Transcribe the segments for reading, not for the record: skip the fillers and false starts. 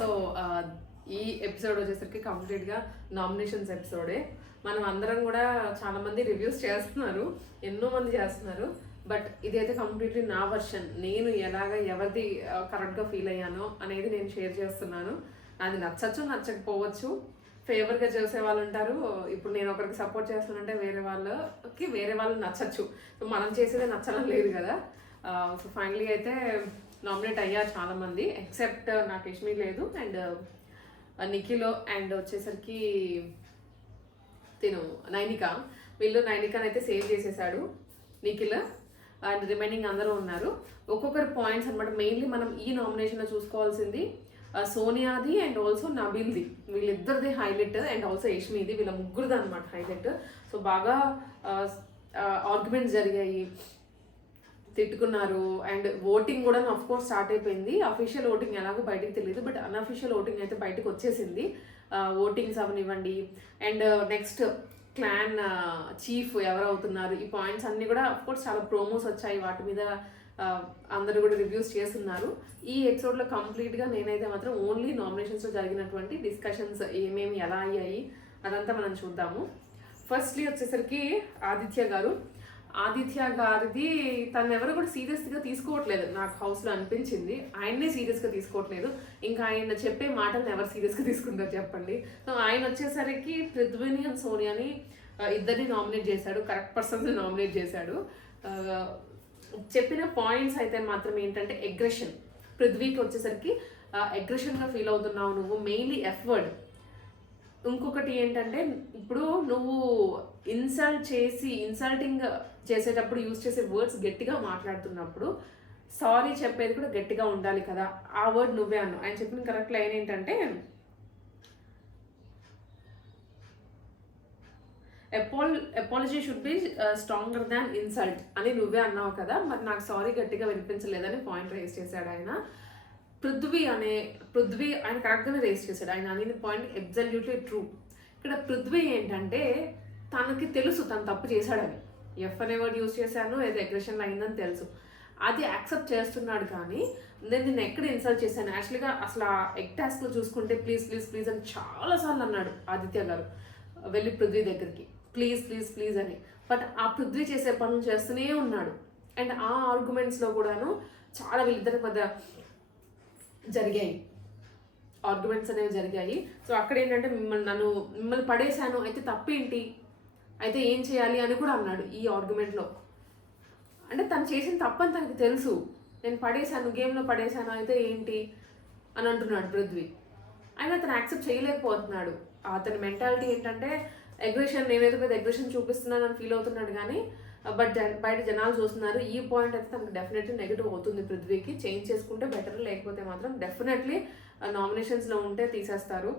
So ఈ episode వచ్చేసరికి కంప్లీట్గా నామినేషన్స్ ఎపిసోడే. మనం అందరం కూడా చాలా మంది రివ్యూస్ చేస్తున్నారు, ఎన్నో మంది చేస్తున్నారు. బట్ ఇదైతే కంప్లీట్లీ నా వర్షన్, నేను ఎలాగ ఎవరిది కరెక్ట్గా ఫీల్ అయ్యానో అనేది నేను షేర్ చేస్తున్నాను. అది నచ్చచ్చు నచ్చకపోవచ్చు, ఫేవర్గా చేసే వాళ్ళు ఉంటారు. ఇప్పుడు నేను ఒకరికి సపోర్ట్ చేస్తానంటే వేరే వాళ్ళు నచ్చచ్చు. సో మనం చేసేది నచ్చడం లేదు కదా. సో ఫైనలీ అయితే నామినేట్ అయ్యారు చాలామంది, ఎక్సెప్ట్ నాకు యష్మి లేదు అండ్ నిఖిలో అండ్ వచ్చేసరికి నైనిక. వీళ్ళు నైనికని అయితే సేవ్ చేసేసాడు నిఖిల్ అండ్ రిమైనింగ్ అందరూ ఉన్నారు. ఒక్కొక్కరి పాయింట్స్ అనమాట. మెయిన్లీ మనం ఈ నామినేషన్లో చూసుకోవాల్సింది సోనియాది అండ్ ఆల్సో నబీల్ది, వీళ్ళిద్దరిది హైలైట్ అండ్ ఆల్సో యష్మిది, వీళ్ళ ముగ్గురిది అనమాట హైలైట్. సో బాగా ఆర్గ్యుమెంట్స్ జరిగాయి, తిట్టుకున్నారు అండ్ ఓటింగ్ కూడా ఆఫ్ కోర్స్ స్టార్ట్ అయిపోయింది. అఫీషియల్ ఓటింగ్ ఎలాగో బయటకు తెలియదు, బట్ అన్అఫీషియల్ ఓటింగ్ అయితే బయటకు వచ్చేసింది. ఓటింగ్స్ అవనివ్వండి అండ్ నెక్స్ట్ క్లాన్ చీఫ్ ఎవరు అవుతున్నారు, ఈ పాయింట్స్ అన్నీ కూడా అఫ్ కోర్స్ చాలా ప్రోమోస్ వచ్చాయి, వాటి మీద అందరూ కూడా రివ్యూస్ చేస్తున్నారు. ఈ ఎపిసోడ్లో కంప్లీట్గా నేనైతే మాత్రం ఓన్లీ నామినేషన్స్లో జరిగినటువంటి డిస్కషన్స్ ఏమేమి ఎలా అయ్యాయి అదంతా మనం చూద్దాము. ఫస్ట్లీ వచ్చేసరికి ఆదిత్య గారిది తను ఎవరు కూడా సీరియస్గా తీసుకోవట్లేదు, నాకు హౌస్లో అనిపించింది. ఆయన్నే సీరియస్గా తీసుకోవట్లేదు, ఇంకా ఆయన చెప్పే మాటలను ఎవరు సీరియస్గా తీసుకుంటారు చెప్పండి. సో ఆయన వచ్చేసరికి పృథ్వీని అండ్ సోనియాని ఇద్దరిని నామినేట్ చేశాడు, కరెక్ట్ పర్సన్స్ నామినేట్ చేశాడు. చెప్పిన పాయింట్స్ అయితే మాత్రం ఏంటంటే అగ్రెషన్. పృథ్వీకి వచ్చేసరికి అగ్రెషన్గా ఫీల్ అవుతున్నావు నువ్వు, మెయిన్లీ ఎఫ్ వర్డ్. ఇంకొకటి ఏంటంటే ఇప్పుడు నువ్వు ఇన్సల్టింగ్ చేసేటప్పుడు యూజ్ చేసే వర్డ్స్ గట్టిగా మాట్లాడుతున్నప్పుడు సారీ చెప్పేది కూడా గట్టిగా ఉండాలి కదా, ఆ వర్డ్ నువ్వే అన్నావు. ఆయన చెప్పిన కరెక్ట్ లైన్ ఏంటంటే apology should be stronger than insult అని నువ్వే అన్నావు కదా, మరి నాకు సారీ గట్టిగా వినిపించలేదని పాయింట్ రేస్ చేశాడు ఆయన. పృథ్వీ ఆయన కరెక్ట్గానే రేస్ చేశాడు. ఆయన అనేది పాయింట్ అబ్సల్యూట్లీ ట్రూ. ఇక్కడ పృథ్వీ ఏంటంటే తనకి తెలుసు తను తప్పు చేశాడని, ఎఫ్ అనే వర్డ్ యూజ్ చేశాను, ఏదో అగ్రెషన్ అయిందని తెలుసు, అది యాక్సెప్ట్ చేస్తున్నాడు. కానీ నేను ఎక్కడ ఇన్సల్ట్ చేశాను యాక్చువల్గా అసలు ఆ ఎగ్ టాస్క్లో చూసుకుంటే ప్లీజ్ ప్లీజ్ ప్లీజ్ అని చాలాసార్లు అన్నాడు ఆదిత్య గారు వెళ్ళి పృథ్వీ దగ్గరికి, ప్లీజ్ ప్లీజ్ ప్లీజ్ అని. బట్ ఆ పృథ్వీ చేసే పనులు చేస్తూనే ఉన్నాడు. అండ్ ఆ ఆర్గ్యుమెంట్స్లో కూడాను చాలా వీళ్ళిద్దరి మధ్య ఆర్గ్యుమెంట్స్ అనేవి జరిగాయి. సో అక్కడ ఏంటంటే మిమ్మల్ని పడేశాను అయితే తప్పేంటి, అయితే ఏం చేయాలి అని కూడా అన్నాడు ఈ ఆర్గ్యుమెంట్లో. అంటే తను చేసిన తప్పని తనకి తెలుసు, నేను పడేశాను, గేమ్లో పడేశాను అయితే ఏంటి అని అంటున్నాడు పృథ్వీ. అయినా అతను యాక్సెప్ట్ చేయలేకపోతున్నాడు. అతని మెంటాలిటీ ఏంటంటే అగ్రెషన్, నేనేదో పెద్ద అగ్రెషన్ చూపిస్తున్నాను అని ఫీల్ అవుతున్నాడు. కానీ బట్ బయట జనాలు చూస్తున్నారు. ఈ పాయింట్ అయితే తనకు డెఫినెట్లీ నెగిటివ్ అవుతుంది పృథ్వీకి. చేంజ్ చేసుకుంటే బెటర్, లేకపోతే మాత్రం డెఫినెట్లీ నామినేషన్స్లో ఉంటే తీసేస్తారు.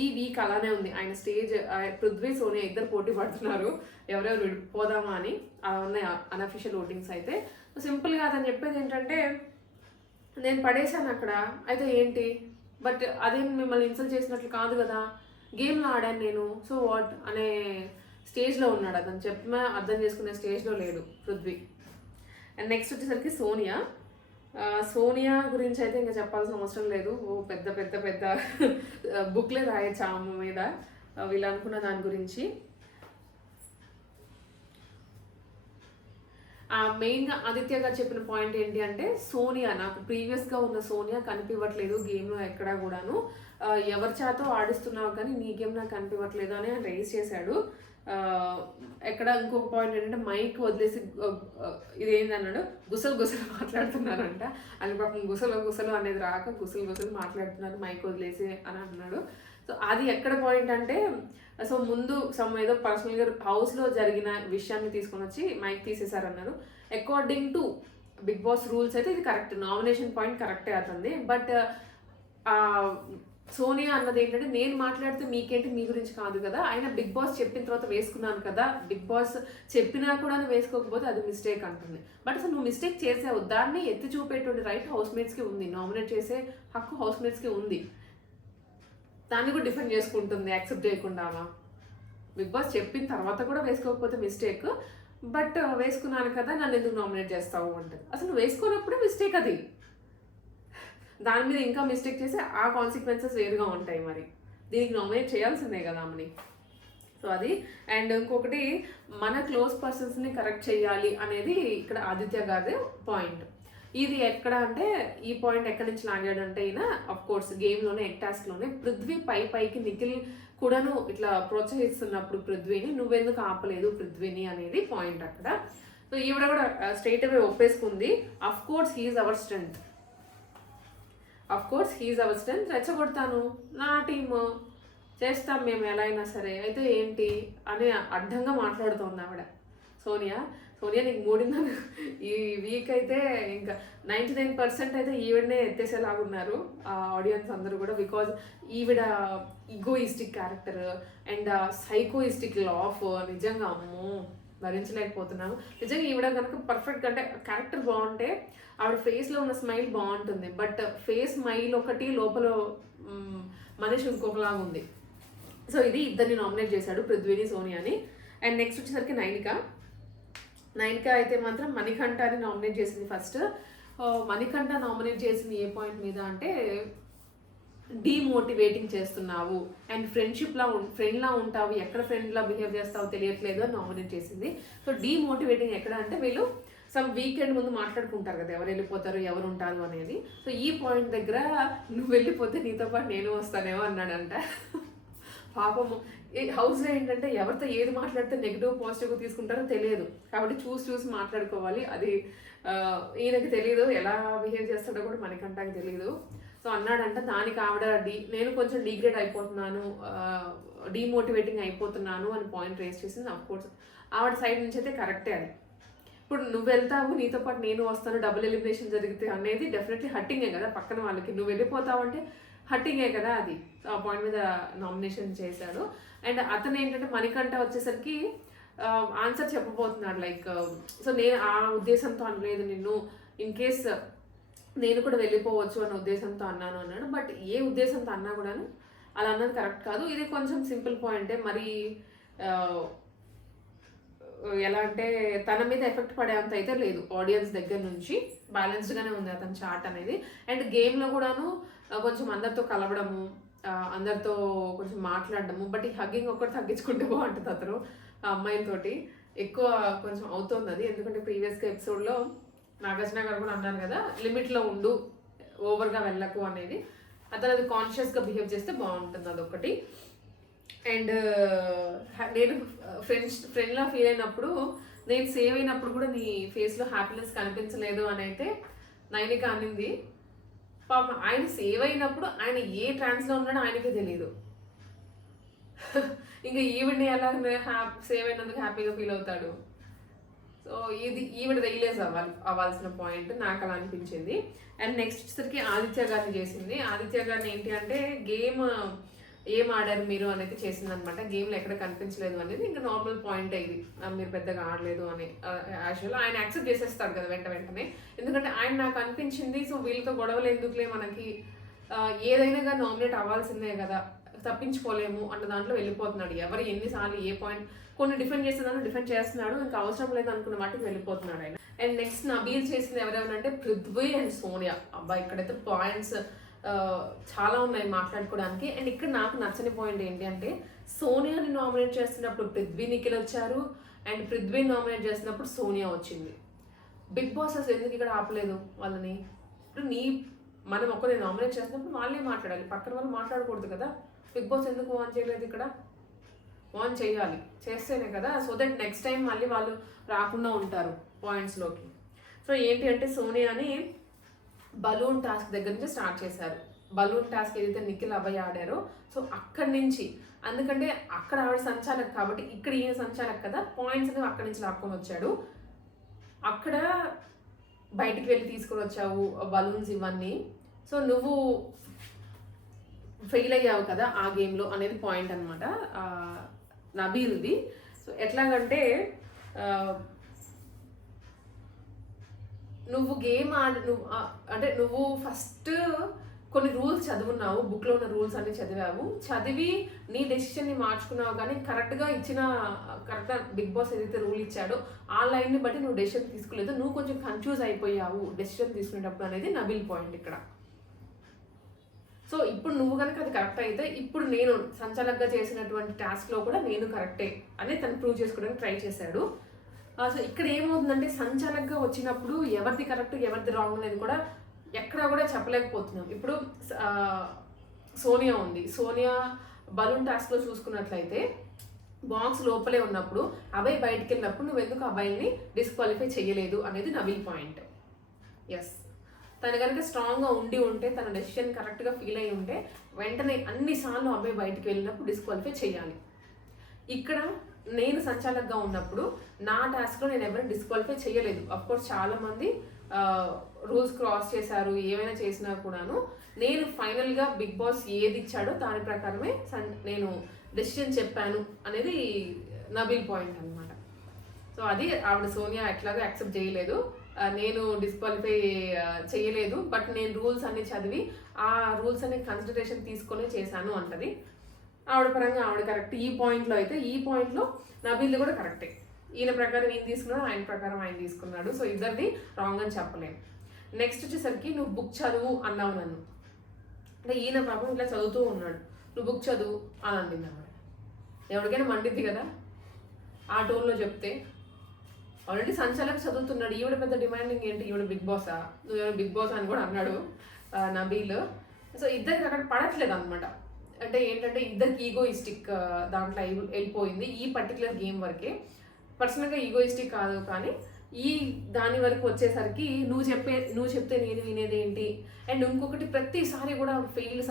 ఈ వీక్ అలానే ఉంది. ఆయన స్టేజ్ పృథ్వీ సోనియా ఇద్దరు పోటీ పడుతున్నారు ఎవరెవరు పోదామా అని. అలా ఉన్నాయి అన్అఫీషియల్ ఓటింగ్స్ అయితే. సింపుల్గా అతను చెప్పేది ఏంటంటే నేను పడేశాను అక్కడ అయితే ఏంటి, బట్ అదేం మిమ్మల్ని ఇన్సల్ట్ చేసినట్లు కాదు కదా, గేమ్లో ఆడాను నేను, సో వాట్ అనే స్టేజ్లో ఉన్నాడు. అతను చెప్పిన అర్థం చేసుకునే స్టేజ్లో లేడు పృథ్వీ. అండ్ నెక్స్ట్ వచ్చేసరికి సోనియా గురించి అయితే ఇంకా చెప్పాల్సిన అవసరం లేదు. పెద్ద పెద్ద పెద్ద బుక్లే రాయొచ్చు ఆమె మీద, వీళ్ళు అనుకున్న దాని గురించి. మెయిన్గా ఆదిత్య గారు చెప్పిన పాయింట్ ఏంటి అంటే సోనియా, నాకు ప్రీవియస్గా ఉన్న సోనియా కనిపించట్లేదు గేమ్లో ఎక్కడా కూడాను, ఎవరి చేతో ఆడిస్తున్నావు కానీ నీ గేమ్ నాకు కనిపించట్లేదు అని ఆయన రైజ్ చేశాడు. ఎక్కడ ఇంకొక పాయింట్ ఏంటంటే మైక్ వదిలేసి ఇదేంటన్నాడు, గుసలు మాట్లాడుతున్నారంట. అని పాపం గుసలు అనేది రాక గుసలు మాట్లాడుతున్నారు మైక్ వదిలేసి అని అన్నాడు. సో అది ఎక్కడ పాయింట్ అంటే, సో ముందు ఏదో పర్సనల్గా హౌస్లో జరిగిన విషయాన్ని తీసుకొని వచ్చి మైక్ తీసేశారన్నారు. According to Bigg Boss rules అయితే ఇది కరెక్ట్, నామినేషన్ పాయింట్ కరెక్టే అవుతుంది. బట్ సోనియా అన్నది ఏంటంటే నేను మాట్లాడితే మీకేంటి, మీ గురించి కాదు కదా, ఆయన బిగ్ బాస్ చెప్పిన తర్వాత వేసుకున్నాను కదా, బిగ్ బాస్ చెప్పినా కూడా వేసుకోకపోతే అది మిస్టేక్ అంటుంది. బట్ అసలు నువ్వు మిస్టేక్ చేసావు, దాన్ని ఎత్తి చూపేటువంటి రైట్ హౌస్మేట్స్కి ఉంది, నామినేట్ చేసే హక్కు హౌస్మేట్స్కి ఉంది, దాన్ని కూడా డిఫెండ్ చేసుకుంటుంది యాక్సెప్ట్ చేయకుండామా. బిగ్ బాస్ చెప్పిన తర్వాత కూడా వేసుకోకపోతే మిస్టేక్, బట్ వేసుకున్నాను కదా నన్ను ఎందుకు నామినేట్ చేస్తావు అంటే, అసలు వేసుకోనప్పుడే మిస్టేక్ అది. దాని మీద ఇంకా మిస్టేక్ చేస్తే ఆ కాన్సిక్వెన్సెస్ వేరుగా ఉంటాయి. మరి దీనికి నామినేట్ చేయాల్సిందే కదా ఆమెని. సో అది. అండ్ ఇంకొకటి, మన క్లోజ్ పర్సన్స్ని కరెక్ట్ చేయాలి అనేది ఇక్కడ ఆదిత్య గారి పాయింట్. ఇది ఎక్కడ అంటే, ఈ పాయింట్ ఎక్కడి నుంచి లాగాడు అంటే ఈయన అఫ్ కోర్స్ గేమ్లోనే ఎగ్ టాస్క్లోనే పృథ్వీ పైకి నిఖిల్ కూడాను ఇట్లా ప్రోత్సహిస్తున్నప్పుడు పృథ్వీని నువ్వెందుకు ఆపలేదు పృథ్వీని అనేది పాయింట్ అక్కడ. సో ఈవిడ కూడా స్ట్రైట్ అవే ఒప్పేసుకుంది, of course he is our strength, రెచ్చగొడతాను, నా టీము చేస్తాం మేము ఎలా అయినా సరే, అయితే ఏంటి అని అడ్డంగా మాట్లాడుతోంది ఆవిడ సోనియా. నీకు మూడిందని ఈ వీక్ అయితే ఇంకా 99% అయితే ఈవిడనే ఎత్తేసేలాగున్నారు ఆ ఆడియన్స్ అందరూ కూడా. బికాజ్ ఈవిడ ఈగోయిస్టిక్ క్యారెక్టర్ అండ్ సైకోయిస్టిక్ లాఫ్ నిజంగా అమ్మో భరించలేకపోతున్నాను. నిజంగా ఈవిడ కనుక పర్ఫెక్ట్ అంటే క్యారెక్టర్ బాగుంటే ఆవిడ ఫేస్లో ఉన్న స్మైల్ బాగుంటుంది, బట్ ఫేస్ స్మైల్ ఒకటి, లోపల మనిషి ఇంకొకలాగా ఉంది. సో ఇది ఇద్దరిని నామినేట్ చేశాడు, పృథ్వీని సోనియాని. అండ్ నెక్స్ట్ వచ్చేసరికి నైనిక అయితే మాత్రం మణికంఠని నామినేట్ చేసింది ఫస్ట్. మణికంఠ నామినేట్ చేసింది ఏ పాయింట్ మీద అంటే, డీమోటివేటింగ్ చేస్తున్నావు అండ్ ఫ్రెండ్లా ఉంటావు, ఎక్కడ ఫ్రెండ్లా బిహేవ్ చేస్తావో తెలియట్లేదు అని నామినేట్ చేసింది. సో డీమోటివేటింగ్ ఎక్కడ అంటే, వీళ్ళు సమ్ వీకెండ్ ముందు మాట్లాడుకుంటారు కదా ఎవరు వెళ్ళిపోతారు ఎవరు ఉంటారు అనేది. సో ఈ పాయింట్ దగ్గర నువ్వు వెళ్ళిపోతే నీతో పాటు నేను వస్తానేమో అన్నాడంట. పాపము హౌస్లో ఏంటంటే ఎవరితో ఏది మాట్లాడితే నెగిటివ్ పాజిటివ్గా తీసుకుంటారో తెలియదు, కాబట్టి చూసి మాట్లాడుకోవాలి. అది ఈయనకి తెలియదు, ఎలా బిహేవ్ చేస్తాడో కూడా మనకంటానికి తెలియదు. సో అన్నాడంట, దానికి ఆవిడ నేను కొంచెం డిగ్రేడ్ అయిపోతున్నాను, డీమోటివేటింగ్ అయిపోతున్నాను అని పాయింట్ రేస్ చేసింది. అఫ్కోర్స్ ఆవిడ సైడ్ నుంచి అయితే కరెక్టే అది. ఇప్పుడు నువ్వు వెళ్తావు నీతో పాటు నేను వస్తాను, డబుల్ ఎలిమినేషన్ జరిగితే అనేది డెఫినెట్లీ హట్టింగే కదా పక్కన వాళ్ళకి. నువ్వు వెళ్ళిపోతావు అంటే హట్టింగే కదా అది. ఆ పాయింట్ మీద నామినేషన్ చేశాడు. అండ్ అతను ఏంటంటే మణికంఠ వచ్చేసరికి ఆన్సర్ చెప్పబోతున్నాడు లైక్, సో నేను ఆ ఉద్దేశంతో అనలేదు నిన్ను, ఇన్ కేస్ నేను కూడా వెళ్ళిపోవచ్చు అన్న ఉద్దేశంతో అన్నాను అన్నాడు. బట్ ఏ ఉద్దేశంతో అన్నా కూడాను అలా అన్నది కరెక్ట్ కాదు. ఇది కొంచెం సింపుల్ పాయింటే, మరి ఎలా అంటే తన మీద ఎఫెక్ట్ పడేంత అయితే లేదు. ఆడియన్స్ దగ్గర నుంచి బ్యాలెన్స్డ్గానే ఉంది అతని చాట్ అనేది. అండ్ గేమ్లో కూడాను కొంచెం అందరితో కలవడము, అందరితో కొంచెం మాట్లాడడము, బట్ ఈ హగ్గింగ్ ఒక్కటి తగ్గించుకుంటే బాగుంటుంది అతను ఆ అమ్మాయిలతోటి. ఎక్కువ కొంచెం అవుతుంది అది, ఎందుకంటే ప్రీవియస్గా ఎపిసోడ్లో నాగార్జున గారు కూడా అన్నారు కదా లిమిట్లో ఉండు, ఓవర్గా వెళ్ళకు అనేది. అతను అది కాన్షియస్గా బిహేవ్ చేస్తే బాగుంటుంది, అదొకటి. అండ్ నేను ఫ్రెండ్లా ఫీల్ అయినప్పుడు, నేను సేవ్ అయినప్పుడు కూడా నీ ఫేస్లో హ్యాపీనెస్ కనిపించలేదు అని అయితే నైనిక అనింది. పాపం ఆయన సేవ్ అయినప్పుడు ఆయన ఏ ట్రాన్స్లో ఉన్నాడో ఆయనకే తెలియదు. ఇంకా ఈవిడ్ని ఎలా సేవ్ అయినందుకు హ్యాపీగా ఫీల్ అవుతాడు. సో ఇది ఈవిడ రియలైజ్ అవ్వాల్సిన పాయింట్ నాకు అలా అనిపించింది. అండ్ నెక్స్ట్ వచ్చేసరికి ఆదిత్య గారిని చేసింది. ఆదిత్య గారిని ఏంటి అంటే, గేమ్ ఏం ఆడారు మీరు అనేది చేసింది అనమాట. గేమ్లో ఎక్కడ కనిపించలేదు అనేది ఇంకా నార్మల్ పాయింట్ ఇది, మీరు పెద్దగా ఆడలేదు అని. యాక్చువల్ ఆయన యాక్సెప్ట్ చేసేస్తాడు కదా వెంటనే, ఎందుకంటే ఆయన నాకు అనిపించింది, సో వీళ్ళతో గొడవలు ఎందుకులే మనకి, ఏదైనా నామినేట్ అవ్వాల్సిందే కదా, తప్పించుకోలేము అన్న దాంట్లో వెళ్ళిపోతున్నాడు. ఎవరు ఎన్నిసార్లు ఏ పాయింట్ కొన్ని డిఫెండ్ చేస్తున్నాడు, డిఫెండ్ చేస్తున్నాడు, ఇంకా అవసరం లేదు అనుకున్న వాటికి వెళ్ళిపోతున్నాడు ఆయన. అండ్ నెక్స్ట్ నబీల్ చేసింది ఎవరెవరంటే పృథ్వీ అండ్ సోనియా. అబ్బా ఇక్కడైతే పాయింట్స్ చాలా ఉన్నాయి మాట్లాడుకోవడానికి. అండ్ ఇక్కడ నాకు నచ్చని పాయింట్ ఏంటి అంటే, సోనియాని నామినేట్ చేస్తున్నప్పుడు పృథ్వీ నిఖిల్ వచ్చారు, అండ్ పృథ్వీని నామినేట్ చేసినప్పుడు సోనియా వచ్చింది. బిగ్ బాసెస్ ఎందుకు ఇక్కడ ఆపలేదు వాళ్ళని? ఇప్పుడు మనం ఒకరిని నామినేట్ చేసినప్పుడు వాళ్ళే మాట్లాడాలి, పక్కన వాళ్ళు మాట్లాడకూడదు కదా. బిగ్ బాస్ ఎందుకు ఆన్ చేయలేదు? ఇక్కడ ఆన్ చేయాలి, చేస్తేనే కదా, సో దట్ నెక్స్ట్ టైం మళ్ళీ వాళ్ళు రాకుండా ఉంటారు పాయింట్స్లోకి. సో ఏంటి అంటే, సోనియాని బలూన్ టాస్క్ దగ్గర నుంచి స్టార్ట్ చేశారు. బలూన్ టాస్క్ ఏదైతే నిఖిల్ అభయ్ ఆడారో, సో అక్కడి నుంచి, ఎందుకంటే అక్కడ ఆవిడ సంచాలక్ కాబట్టి ఇక్కడ ఈయన సంచాలక్ కదా, పాయింట్స్ అనేవి అక్కడి నుంచి లాక్కొని వచ్చాడు. అక్కడ బయటికి వెళ్ళి తీసుకొని వచ్చావు బలూన్స్ ఇవన్నీ, సో నువ్వు ఫెయిల్ అయ్యావు కదా ఆ గేమ్లో అనేది పాయింట్ అనమాట నబీల్ది. సో ఎట్లాగంటే, నువ్వు గేమ్ అంటే నువ్వు ఫస్ట్ కొన్ని రూల్స్ చదువున్నావు, బుక్లో ఉన్న రూల్స్ అన్ని చదివి నీ డెసిషన్ని మార్చుకున్నావు, కానీ కరెక్ట్గా బిగ్ బాస్ ఏదైతే రూల్ ఇచ్చాడో ఆ లైన్ని బట్టి నువ్వు డెసిషన్ తీసుకోలేదు, నువ్వు కొంచెం కన్ఫ్యూజ్ అయిపోయావు డెసిషన్ తీసుకునేటప్పుడు అనేది నబీల్ పాయింట్ ఇక్కడ. సో ఇప్పుడు నువ్వు కనుక అది కరెక్ట్ అయితే ఇప్పుడు నేను సంచాలకంగా చేసినటువంటి టాస్క్లో కూడా నేను కరెక్టే అని తను ప్రూవ్ చేసుకోవడానికి ట్రై చేశాడు. సో ఇక్కడ ఏమవుతుందంటే సంచాలకంగా వచ్చినప్పుడు ఎవరిది కరెక్ట్ ఎవరిది రాంగ్ అనేది కూడా ఎక్కడా కూడా చెప్పలేకపోతున్నాం. ఇప్పుడు సోనియా ఉంది, సోనియా బలూన్ టాస్క్లో చూసుకున్నట్లయితే బాక్స్ లోపలే ఉన్నప్పుడు అభయ్ బయటికి వెళ్ళినప్పుడు నువ్వు ఎందుకు అభయ్ని డిస్క్వాలిఫై చేయలేదు అనేది నబీల్ పాయింట్. ఎస్, తను కనుక స్ట్రాంగ్గా ఉండి ఉంటే తన డెసిషన్ కరెక్ట్గా ఫీల్ అయి ఉంటే వెంటనే అన్నిసార్లు అబ్బాయి బయటికి వెళ్ళినప్పుడు డిస్క్వాలిఫై చేయాలి. ఇక్కడ నేను సంచాలకంగా ఉన్నప్పుడు నా టాస్క్లో నేను ఎవరిని డిస్క్వాలిఫై చేయలేదు. అఫ్కోర్స్ చాలామంది రూల్స్ క్రాస్ చేశారు, ఏమైనా చేసినా కూడాను నేను ఫైనల్గా బిగ్ బాస్ ఏది ఇచ్చాడో దాని ప్రకారమే నేను డెసిషన్ చెప్పాను అనేది నబీల్ పాయింట్ అనమాట. సో అది ఆవిడ సోనియా ఎట్లాగో యాక్సెప్ట్ చేయలేదు, నేను డిస్క్వాలిఫై చేయలేదు, బట్ నేను రూల్స్ అన్ని చదివి ఆ రూల్స్ అన్ని కన్సిడరేషన్ తీసుకొని చేశాను అంటది. ఆవిడ పరంగా ఆవిడ కరెక్ట్ ఈ పాయింట్లో. అయితే ఈ పాయింట్లో నబీల్ కూడా కరెక్టే. ఈయన ప్రకారం ఈయన తీసుకున్నాడు, ఆయన ప్రకారం ఆయన తీసుకున్నాడు. సో ఇద్దరిది రాంగ్ అని చెప్పలేము. నెక్స్ట్ వచ్చేసరికి నువ్వు బుక్ చదువు అన్నావు నన్ను. అంటే ఈయన పాపం ఇట్లా చదువుతూ ఉన్నాడు, నువ్వు బుక్ చదువు అని అండింది ఆవిడ. ఎవరికైనా మండిద్ది కదా ఆ టోన్లో చెప్తే. ఆల్రెడీ సంచాలక చదువుతున్నాడు, ఈవిడ పెద్ద డిమాండింగ్ ఏంటి, ఈవిడ బిగ్ బాసా, నువ్వు ఎవరు బిగ్ బాస్ అని కూడా అన్నాడు నబీల్. సో ఇద్దరికి అక్కడ పడట్లేదు అనమాట. అంటే ఏంటంటే ఇద్దరికి ఈగోయిస్టిక్ దాంట్లో వెళ్ళిపోయింది ఈ పర్టికులర్ గేమ్ వరకే. పర్సనల్గా ఈగోయిస్టిక్ కాదు, కానీ ఈ దాని వరకు వచ్చేసరికి నువ్వు చెప్తే నేను వినేది ఏంటి. అండ్ ఇంకొకటి ప్రతిసారి కూడా ఫెయిల్డ్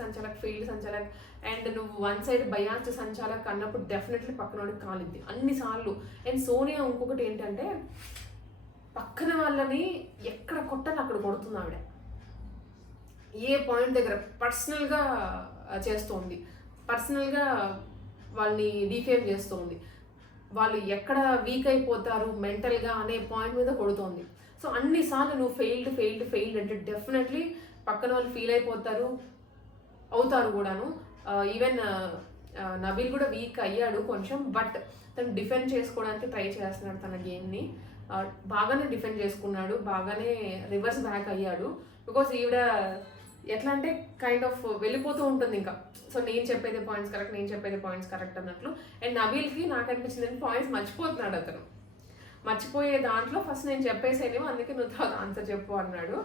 సంచాలక్ అండ్ నువ్వు వన్ సైడ్ బయాస్ట్ సంచాలక్ అన్నప్పుడు డెఫినెట్లీ పక్కనోడికి కాలిద్ది అన్నిసార్లు. అండ్ సోనియా ఇంకొకటి ఏంటంటే పక్కన వాళ్ళని ఎక్కడ కొట్టాలి అక్కడ కొడుతుంది ఆవిడ. ఏ పాయింట్ దగ్గర పర్సనల్గా చేస్తోంది, పర్సనల్గా వాళ్ళని డిఫేమ్ చేస్తోంది, వాళ్ళు ఎక్కడ వీక్ అయిపోతారు మెంటల్గా అనే పాయింట్ మీద కొడుతోంది. సో అన్నిసార్లు నువ్వు ఫెయిల్డ్ అంటే డెఫినెట్లీ పక్కన వాళ్ళు ఫీల్ అవుతారు కూడాను. ఈవెన్ నబీల్ కూడా వీక్ అయ్యాడు కొంచెం, బట్ తను డిఫెండ్ చేసుకోవడానికి ట్రై చేస్తున్నాడు తన గేమ్ని. బాగానే డిఫెండ్ చేసుకున్నాడు, బాగానే రివర్స్ బ్యాక్ అయ్యాడు. బికాస్ ఈవిడ ఎట్లా అంటే కైండ్ ఆఫ్ వెళ్ళిపోతూ ఉంటుంది ఇంకా. సో నేను చెప్పేది పాయింట్స్ కరెక్ట్ అన్నట్లు. అండ్ నబీల్కి నాకు అనిపించింది పాయింట్స్ మర్చిపోతున్నాడు అతను. మర్చిపోయే దాంట్లో ఫస్ట్ నేను చెప్పేసేనేమో, అందుకే నువ్వు తర్వాత ఆన్సర్ చెప్పు అన్నాడు.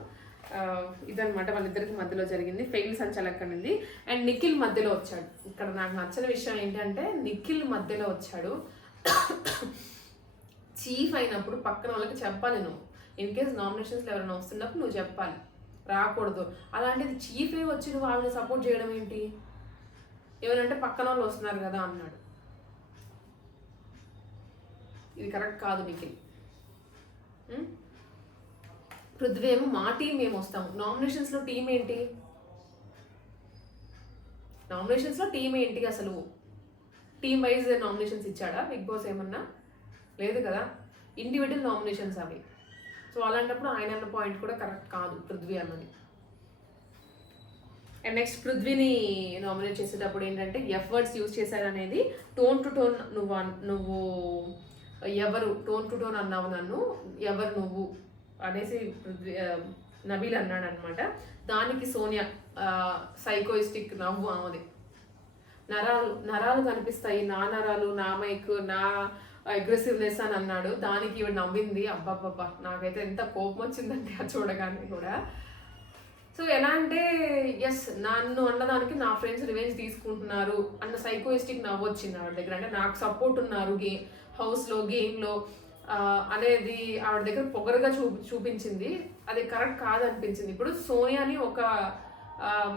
ఇదనమాట వాళ్ళిద్దరికి మధ్యలో జరిగింది. ఫెయిల్ సంచాలక్ అనేది. అండ్ నిఖిల్ మధ్యలో వచ్చాడు. ఇక్కడ నాకు నచ్చని విషయం ఏంటంటే నిఖిల్ మధ్యలో వచ్చాడు. చీఫ్ అయినప్పుడు పక్కన వాళ్ళకి చెప్పాలి నువ్వు. ఇన్ కేస్ నామినేషన్స్లో ఎవరైనా వస్తున్నప్పుడు నువ్వు చెప్పాలి, రాకూడదు. అలాంటిది చీఫే వచ్చి నువ్వు ఆవిడని సపోర్ట్ చేయడం ఏంటి, ఏమనంటే పక్కన వాళ్ళు వస్తున్నారు కదా అన్నాడు. ఇది కరెక్ట్ కాదు నిఖిల్. పృథ్వీ ఏమో మా టీం మేము వస్తాము, నామినేషన్స్లో టీం ఏంటి అసలు? టీమ్ వైజ్ నామినేషన్స్ ఇచ్చాడా బిగ్ బాస్? ఏమన్నా లేదు కదా, ఇండివిజువల్ నామినేషన్స్ అవి. సో అలాంటప్పుడు ఆయన అన్న పాయింట్ కూడా కరెక్ట్ కాదు పృథ్వీ అన్నది. అండ్ నెక్స్ట్ పృథ్వీని నామినేట్ చేసేటప్పుడు ఏంటంటే ఎఫ్ వర్డ్స్ యూజ్ చేశారనేది టోన్ టు టోన్. నువ్వు ఎవరు టోన్ టు టోన్ అన్నావు నన్ను, ఎవరు నువ్వు అనేసి నబీల్ అన్నాడు అనమాట. దానికి సోనియా సైకోయిస్టిక్ నవ్వు ఆమెది. నరాలు కనిపిస్తాయి, నా నరాలు, నా మైక్, నా అగ్రెసివ్నెస్ అని అన్నాడు. దానికి ఇవి నవ్వింది. అబ్బాబ్బా నాకైతే ఎంత కోపం వచ్చిందంటే అది చూడగానే కూడా. సో ఎలా అంటే ఎస్, నన్ను అన్నదానికి నా ఫ్రెండ్స్ రివెంజ్ తీసుకుంటున్నారు అన్న సైకోయిస్టిక్ నవ్వు వచ్చింది ఆవిడ దగ్గర. అంటే నాకు సపోర్ట్ ఉన్నారు హౌస్లో గేమ్లో అనేది ఆవిడ దగ్గర పొగరుగా చూపించింది. అది కరెక్ట్ కాదనిపించింది. ఇప్పుడు సోనియాని ఒక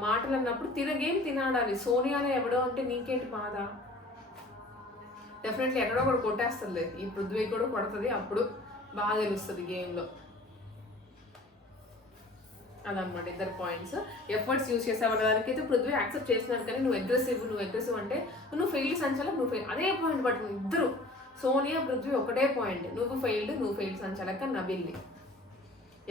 మాటలు అన్నప్పుడు గేమ్ తినాడాలి. సోనియాని ఎవడో అంటే నీకేంటి బాధ? డెఫినెట్లీ ఎక్కడో కూడా కొట్టేస్తుంది. ఈ పృథ్వీ కూడా కొడుతుంది, అప్పుడు బాగా తెలుస్తుంది గేమ్లో. అదనమాట ఇద్దరు పాయింట్స్. ఎఫర్ట్స్ యూజ్ చేసావు దానికైతే పృథ్వీ యాక్సెప్ట్ చేసినారు, కానీ నువ్వు అగ్రెసివ్ అంటే నువ్వు ఫెయిల్ సంచాలక్, నువ్వు ఫెయిల్ అదే పాయింట్. బట్ ఇద్దరు సోనియా పృథ్వీ ఒకటే పాయింట్, నువ్వు ఫెయిల్డ్ సంచాలక్ నబీల్ని.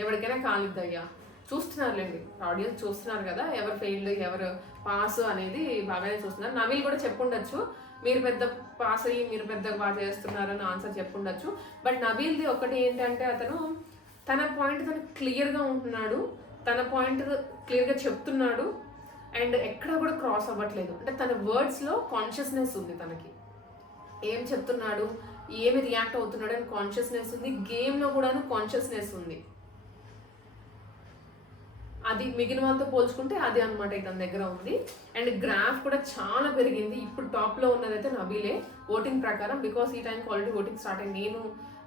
ఎవరికైనా కానిద్దయ్యా, చూస్తున్నారులేండి ఆడియన్స్ చూస్తున్నారు కదా, ఎవరు ఫెయిల్డ్ ఎవరు పాస్ అనేది బాగానే చూస్తున్నారు. నబీల్ కూడా చెప్పుండొచ్చు, మీరు పెద్ద పాస్ అయ్యి మీరు పెద్ద బాగా చేస్తున్నారని ఆన్సర్ చెప్పుండొచ్చు. బట్ నబీల్ది ఒకటి ఏంటంటే అతను తన పాయింట్ తను క్లియర్గా ఉంటున్నాడు, తన పాయింట్ క్లియర్గా చెప్తున్నాడు. అండ్ ఎక్కడ కూడా క్రాస్ అవ్వట్లేదు. అంటే తన వర్డ్స్లో కాన్షియస్నెస్ ఉంది, తనకి ఏం చెప్తున్నాడు, ఏమి రియాక్ట్ అవుతున్నాడు అని కాన్షియస్నెస్ ఉంది. గేమ్లో కూడా కాన్షియస్నెస్ ఉంది. అది మిగిలిన వాళ్ళతో పోల్చుకుంటే అది అనమాట తన దగ్గర ఉంది. అండ్ గ్రాఫ్ కూడా చాలా పెరిగింది. ఇప్పుడు టాప్లో ఉన్నదైతే నబీలే ఓటింగ్ ప్రకారం. బికాస్ ఈ టైంకి ఆల్రెడీ ఓటింగ్ స్టార్ట్ అయింది. నేను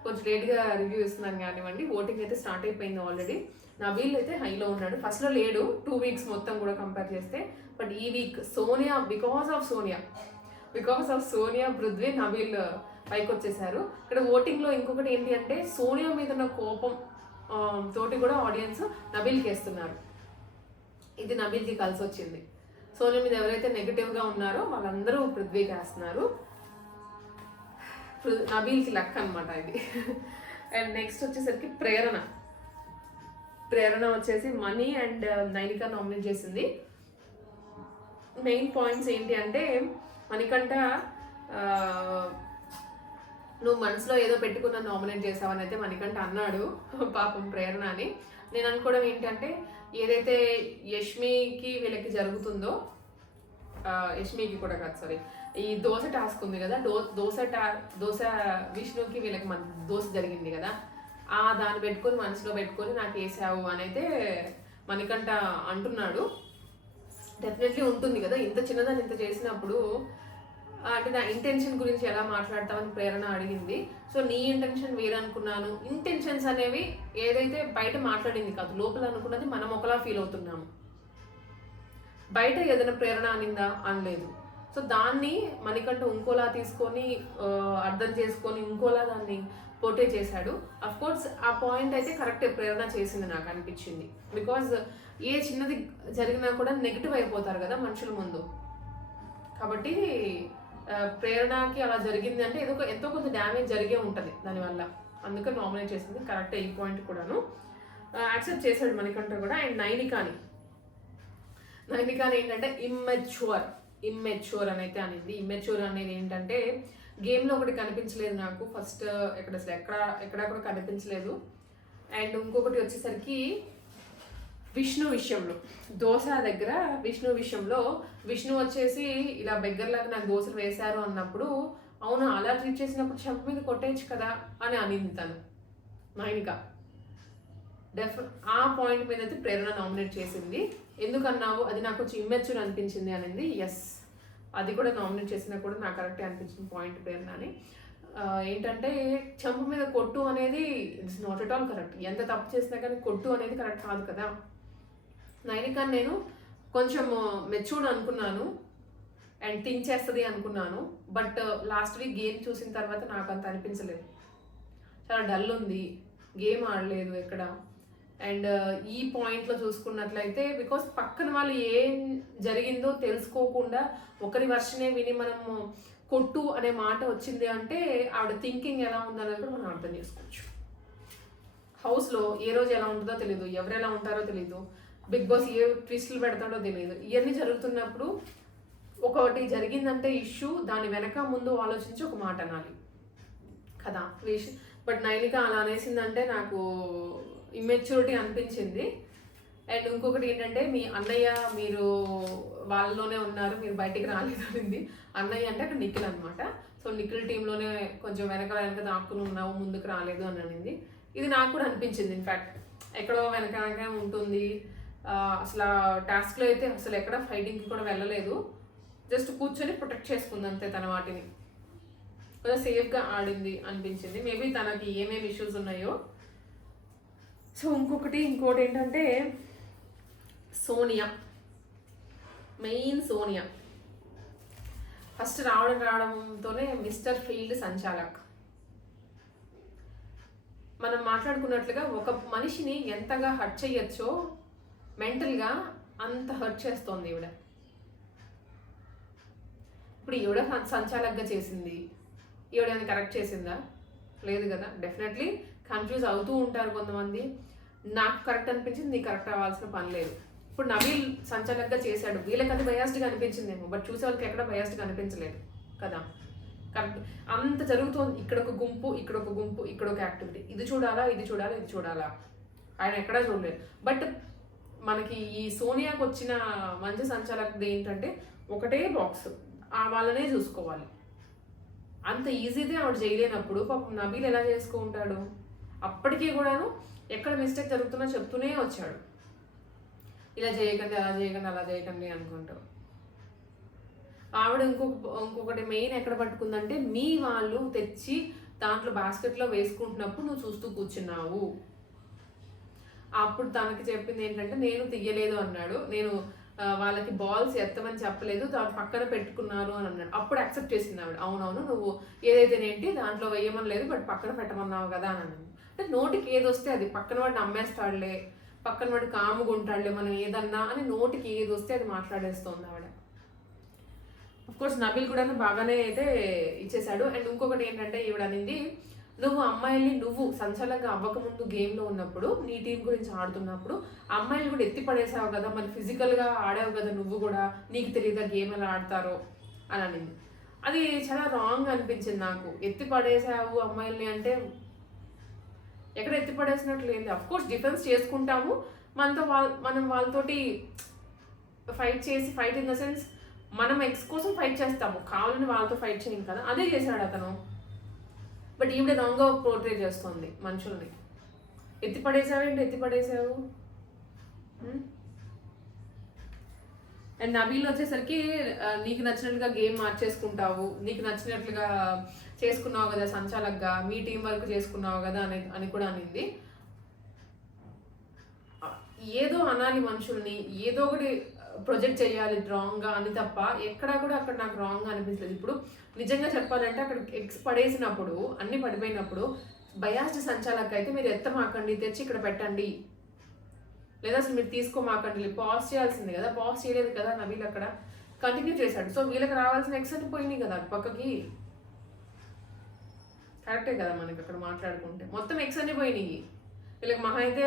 కొంచెం లేట్గా రివ్యూ ఇస్తున్నాను కానివ్వండి. ఓటింగ్ అయితే స్టార్ట్ అయిపోయింది ఆల్రెడీ. నబీల్ అయితే హైలో ఉన్నాడు. ఫస్ట్లో లేడు 2 వీక్స్ మొత్తం కూడా కంపేర్ చేస్తే. బట్ ఈ week Sonia, because of Sonia Prithvi, Nabeel పైకి వచ్చేసారు. ఇక్కడ ఓటింగ్లో ఇంకొకటి ఏంటి అంటే సోనియా మీద ఉన్న కోపం తోటి కూడా ఆడియన్స్ నబీల్కి వేస్తున్నారు. ఇది నబీల్కి కలిసి వచ్చింది. సోనియా మీద ఎవరైతే నెగిటివ్గా ఉన్నారో వాళ్ళందరూ పృథ్వీకి వేస్తున్నారు. నబీల్కి లక్ అనమాట ఇది. అండ్ నెక్స్ట్ వచ్చేసరికి ప్రేరణ వచ్చేసి మనీ అండ్ నైనికా నామినేట్ చేసింది. మెయిన్ పాయింట్స్ ఏంటి అంటే మణికంఠ నువ్వు మనసులో ఏదో పెట్టుకున్న నామినేట్ చేసావని అయితే మణికంఠ అన్నాడు పాపం ప్రేరణ అని. నేను అనుకోవడం ఏంటంటే ఏదైతే యష్మికి వీళ్ళకి జరుగుతుందో, యష్మికి కూడా కాదు సారీ, ఈ దోశ టాస్క్ ఉంది కదా, దోశ విష్ణుకి వీళ్ళకి దోశ జరిగింది కదా, దాన్ని పెట్టుకొని మనసులో పెట్టుకొని నాకు వేసావు అని అయితే మణికంఠ అంటున్నాడు. డెఫినెట్లీ ఉంటుంది కదా, ఇంత చిన్నదాన్ని ఇంత చేసినప్పుడు. అంటే నా ఇంటెన్షన్ గురించి ఎలా మాట్లాడతామని ప్రేరణ అడిగింది. సో నీ ఇంటెన్షన్ వేరే అనుకున్నాను. ఇంటెన్షన్స్ అనేవి ఏదైతే బయట మాట్లాడింది కాదు, లోపల అనుకున్నది మనం ఒకలా ఫీల్ అవుతున్నాము. బయట ఏదైనా ప్రేరణ అనిందా అనలేదు. సో దాన్ని మణికంఠ ఇంకోలా తీసుకొని అర్థం చేసుకొని ఇంకోలా దాన్ని పోర్ట్రే చేశాడు. అఫ్ కోర్స్ ఆ పాయింట్ అయితే కరెక్ట్ ప్రేరణ చేసింది నాకు అనిపించింది. బికాజ్ ఏ చిన్నది జరిగినా కూడా నెగిటివ్ అయిపోతారు కదా మనుషుల ముందు. కాబట్టి ప్రేరణకి అలా జరిగింది అంటే ఎంతో కొంత డ్యామేజ్ జరిగే ఉంటుంది దానివల్ల. అందుకని నామినేట్ చేసింది కరెక్ట్. ఈ పాయింట్ కూడాను యాక్సెప్ట్ చేశాడు మణికంఠ కూడా. అండ్ నైనికాని ఏంటంటే ఇమ్మెచ్యూర్ అని అయితే అనింది. ఇమ్మెచ్యూర్ అనేది ఏంటంటే గేమ్లో ఒకటి కనిపించలేదు నాకు ఫస్ట్, ఎక్కడ కూడా కనిపించలేదు. అండ్ ఇంకొకటి వచ్చేసరికి విష్ణు విషయంలో, దోశ దగ్గర విష్ణు వచ్చేసి ఇలా బెగ్గర్లాగా నాకు దోశలు వేశారు అన్నప్పుడు, అవును అలా ట్రీట్ చేసినప్పుడు చెంప మీద కొట్టేయచ్చు కదా అని అనింది తను నైనిక. ఆ పాయింట్ మీద అయితే ప్రేరణ నామినేట్ చేసింది. ఎందుకన్నావు అది నాకు కొంచెం ఇమ్మెచ్యూర్ అనిపించింది అనింది. ఎస్, అది కూడా నామినేట్ చేసినా కూడా నాకు కరెక్టే అనిపించింది పాయింట్ ప్రేరణ అని. ఏంటంటే చెంప మీద కొట్టు అనేది it's not at all correct. ఎంత తప్పు చేసినా కానీ కొట్టు అనేది కరెక్ట్ కాదు కదా. నైనికాని నేను కొంచెం మెచ్యూర్డ్ అనుకున్నాను అండ్ థింక్ చేస్తుంది అనుకున్నాను. బట్ లాస్ట్ వీక్ గేమ్ చూసిన తర్వాత నాకు అంత అనిపించలేదు. చాలా డల్ ఉంది, గేమ్ ఆడలేదు ఎక్కడ. అండ్ ఈ పాయింట్లో చూసుకున్నట్లయితే బికాస్ పక్కన వాళ్ళు ఏం జరిగిందో తెలుసుకోకుండా ఒకరి వర్షనే విని మనము కొట్టు అనే మాట వచ్చింది అంటే ఆవిడ థింకింగ్ ఎలా ఉందనేది కూడా మనం అర్థం చేసుకోవచ్చు. హౌస్లో ఏ రోజు ఎలా ఉంటుందో తెలియదు, ఎవరు ఎలా ఉంటారో తెలియదు, బిగ్ బాస్ ఏ ట్విస్టులు పెడతాడో తెలియదు. ఇవన్నీ జరుగుతున్నప్పుడు ఒకటి జరిగిందంటే ఇష్యూ, దాని వెనక ముందు ఆలోచించి ఒక మాట అనాలి కదా. బట్ నైనిక అలా అనేసిందంటే నాకు ఇమ్మెచ్యూరిటీ అనిపించింది. అండ్ ఇంకొకటి ఏంటంటే మీ అన్నయ్య మీరు వాళ్ళలోనే ఉన్నారు, మీరు బయటికి రాలేదు అనింది. అన్నయ్య అంటే అక్కడ నిఖిల్ అనమాట. సో నిఖిల్ టీంలోనే కొంచెం వెనక దాక్కుని ఉన్నావు, ముందుకు రాలేదు అని అనింది. ఇది నాకు కూడా అనిపించింది. ఇన్ఫ్యాక్ట్ ఎక్కడో వెనక ఉంటుంది. అసలు టాస్క్లో అయితే అసలు ఎక్కడ ఫైటింగ్కి కూడా వెళ్ళలేదు, జస్ట్ కూర్చొని ప్రొటెక్ట్ చేసుకుంది అంతే తన వాటిని. కొంచెం సేఫ్గా ఆడింది అనిపించింది. మేబీ తనకి ఏమేమి ఇష్యూస్ ఉన్నాయో. సో ఇంకోటి ఏంటంటే మెయిన్ సోనియా ఫస్ట్ రావడంతోనే మిస్టర్ ఫీల్డ్ సంచాలక్. మనం మాట్లాడుకున్నట్లుగా ఒక మనిషిని ఎంతగా హర్ట్ చేయొచ్చో మెంటల్గా అంత హర్ట్ చేస్తోంది ఈవిడ. ఇప్పుడు ఈవిడ సంచాలక్గా చేసింది, ఈవిడని కరెక్ట్ చేసిందా? లేదు కదా. డెఫినెట్లీ కన్ఫ్యూజ్ అవుతూ ఉంటారు కొంతమంది. నాకు కరెక్ట్ అనిపించింది, నీకు కరెక్ట్ అవ్వాల్సిన పని లేదు. ఇప్పుడు నవీల్ సంచాలక్గా చేశాడు, వీళ్ళకి అది బయాస్డ్గా అనిపించిందేమో, బట్ చూసే వాళ్ళకి ఎక్కడ బయాస్డ్గా అనిపించలేదు కదా. కరెక్ట్ అంత జరుగుతుంది. ఇక్కడ ఒక గుంపు, ఇక్కడ ఒక గుంపు, ఇక్కడ ఒక యాక్టివిటీ, ఇది చూడాలా, ఇది చూడాలా, ఇది చూడాలా, ఆయన ఎక్కడా చూడలేదు. బట్ మనకి ఈ సోనియాకి వచ్చిన మంచి సంచాలకుడు ఏంటంటే ఒకటే బాక్స్, ఆ వాళ్ళనే చూసుకోవాలి. అంత ఈజీదే ఆవిడ చేయలేనప్పుడు పాపం నబీల్ ఎలా చేసుకుంటాడు? అప్పటికీ కూడాను ఎక్కడ మిస్టేక్ జరుగుతుందో చెప్తూనే వచ్చాడు. ఇలా చేయకండి, అలా చేయకండి, అలా చేయకండి అనుకుంటూ. ఆవిడ ఇంకొకటి మెయిన్ ఎక్కడ పట్టుకుందంటే, మీ వాళ్ళు తెచ్చి దాంట్లో బాస్కెట్లో వేసుకుంటున్నప్పుడు నువ్వు చూస్తూ కూర్చున్నావు. అప్పుడు తనకి చెప్పింది ఏంటంటే, నేను తీయలేదు అన్నాడు, నేను వాళ్ళకి బాల్స్ ఎత్తమని చెప్పలేదు, దాని పక్కన పెట్టుకున్నారు అని అన్నాడు. అప్పుడు యాక్సెప్ట్ చేసింది ఆవిడ, అవునవును నువ్వు ఏదైతేనేంటి దాంట్లో వేయమని లేదు, బట్ పక్కన పెట్టమన్నావు కదా అని అన్నాను. అంటే నోటికి ఏది వస్తే అది, పక్కన వాడిని అమ్మేస్తాడులే, పక్కన వాడు కాముగా ఉంటాడులే మనం ఏదన్నా అని నోటికి ఏది వస్తే అది మాట్లాడేస్తోంది ఆవిడ. అఫ్కోర్స్ నబీల్ కూడా బాగానే అయితే ఇచ్చేశాడు. అండ్ ఇంకొకటి ఏంటంటే ఈవిడ అనేది, నువ్వు అమ్మాయిల్ని నువ్వు సంచలనంగా అవ్వకముందు గేమ్లో ఉన్నప్పుడు నీ టీం గురించి ఆడుతున్నప్పుడు అమ్మాయిలు కూడా ఎత్తి పడేసావు కదా, మరి ఫిజికల్గా ఆడావు కదా నువ్వు కూడా, నీకు తెలియదా గేమ్ ఎలా ఆడతారో అని అనింది. అది చాలా రాంగ్ అనిపించింది నాకు. ఎత్తి పడేసావు అమ్మాయిల్ని అంటే ఎక్కడ ఎత్తి పడేసినట్లు లేదు. అఫ్కోర్స్ డిఫెన్స్ చేసుకుంటాము, మనం వాళ్ళతోటి ఫైట్ ఇన్ ద సెన్స్ మనం ఎక్స్ కోసం ఫైట్ చేస్తాము, కావాలని వాళ్ళతో ఫైట్ చేయం కదా, అదే చేశాడు అతను. బట్ ఈవిడ రాంగ్గా పోర్ట్రే చేస్తుంది మనుషుల్ని. ఎత్తి పడేసావు. అండ్ నబీల్ వచ్చేసరికి నీకు నచ్చినట్లుగా గేమ్ మార్చేసుకుంటావు, నీకు నచ్చినట్లుగా చేసుకున్నావు కదా సంచాలకుగా, మీ టీం వరకు చేసుకున్నావు కదా అని కూడా అనింది. ఏదో అనాలి మనుషుల్ని, ఏదో ఒకటి ప్రొజెక్ట్ చేయాలి రాంగ్గా అని తప్ప ఎక్కడా కూడా అక్కడ నాకు రాంగ్గా అనిపించలేదు. ఇప్పుడు నిజంగా చెప్పాలంటే అక్కడ ఎగ్స్ పడేసినప్పుడు, అన్ని పడిపోయినప్పుడు బయాస్డ్ సంచాలక అయితే మీరు ఎత్తమాకండి, తెచ్చి ఇక్కడ పెట్టండి, లేదా అసలు మీరు తీసుకోమాకండి, పాజ్ చేయాల్సింది కదా, పాజ్ చేయలేదు కదా నబీల్, అక్కడ కంటిన్యూ చేశాడు. సో వీళ్ళకి రావాల్సిన ఎగ్స్ అంటే పోయినాయి కదా అటు పక్కకి. కరెక్టే కదా మనకి అక్కడ మాట్లాడుకుంటే, మొత్తం ఎగ్స్ అన్ని పోయినాయి. వీళ్ళకి మహా అయితే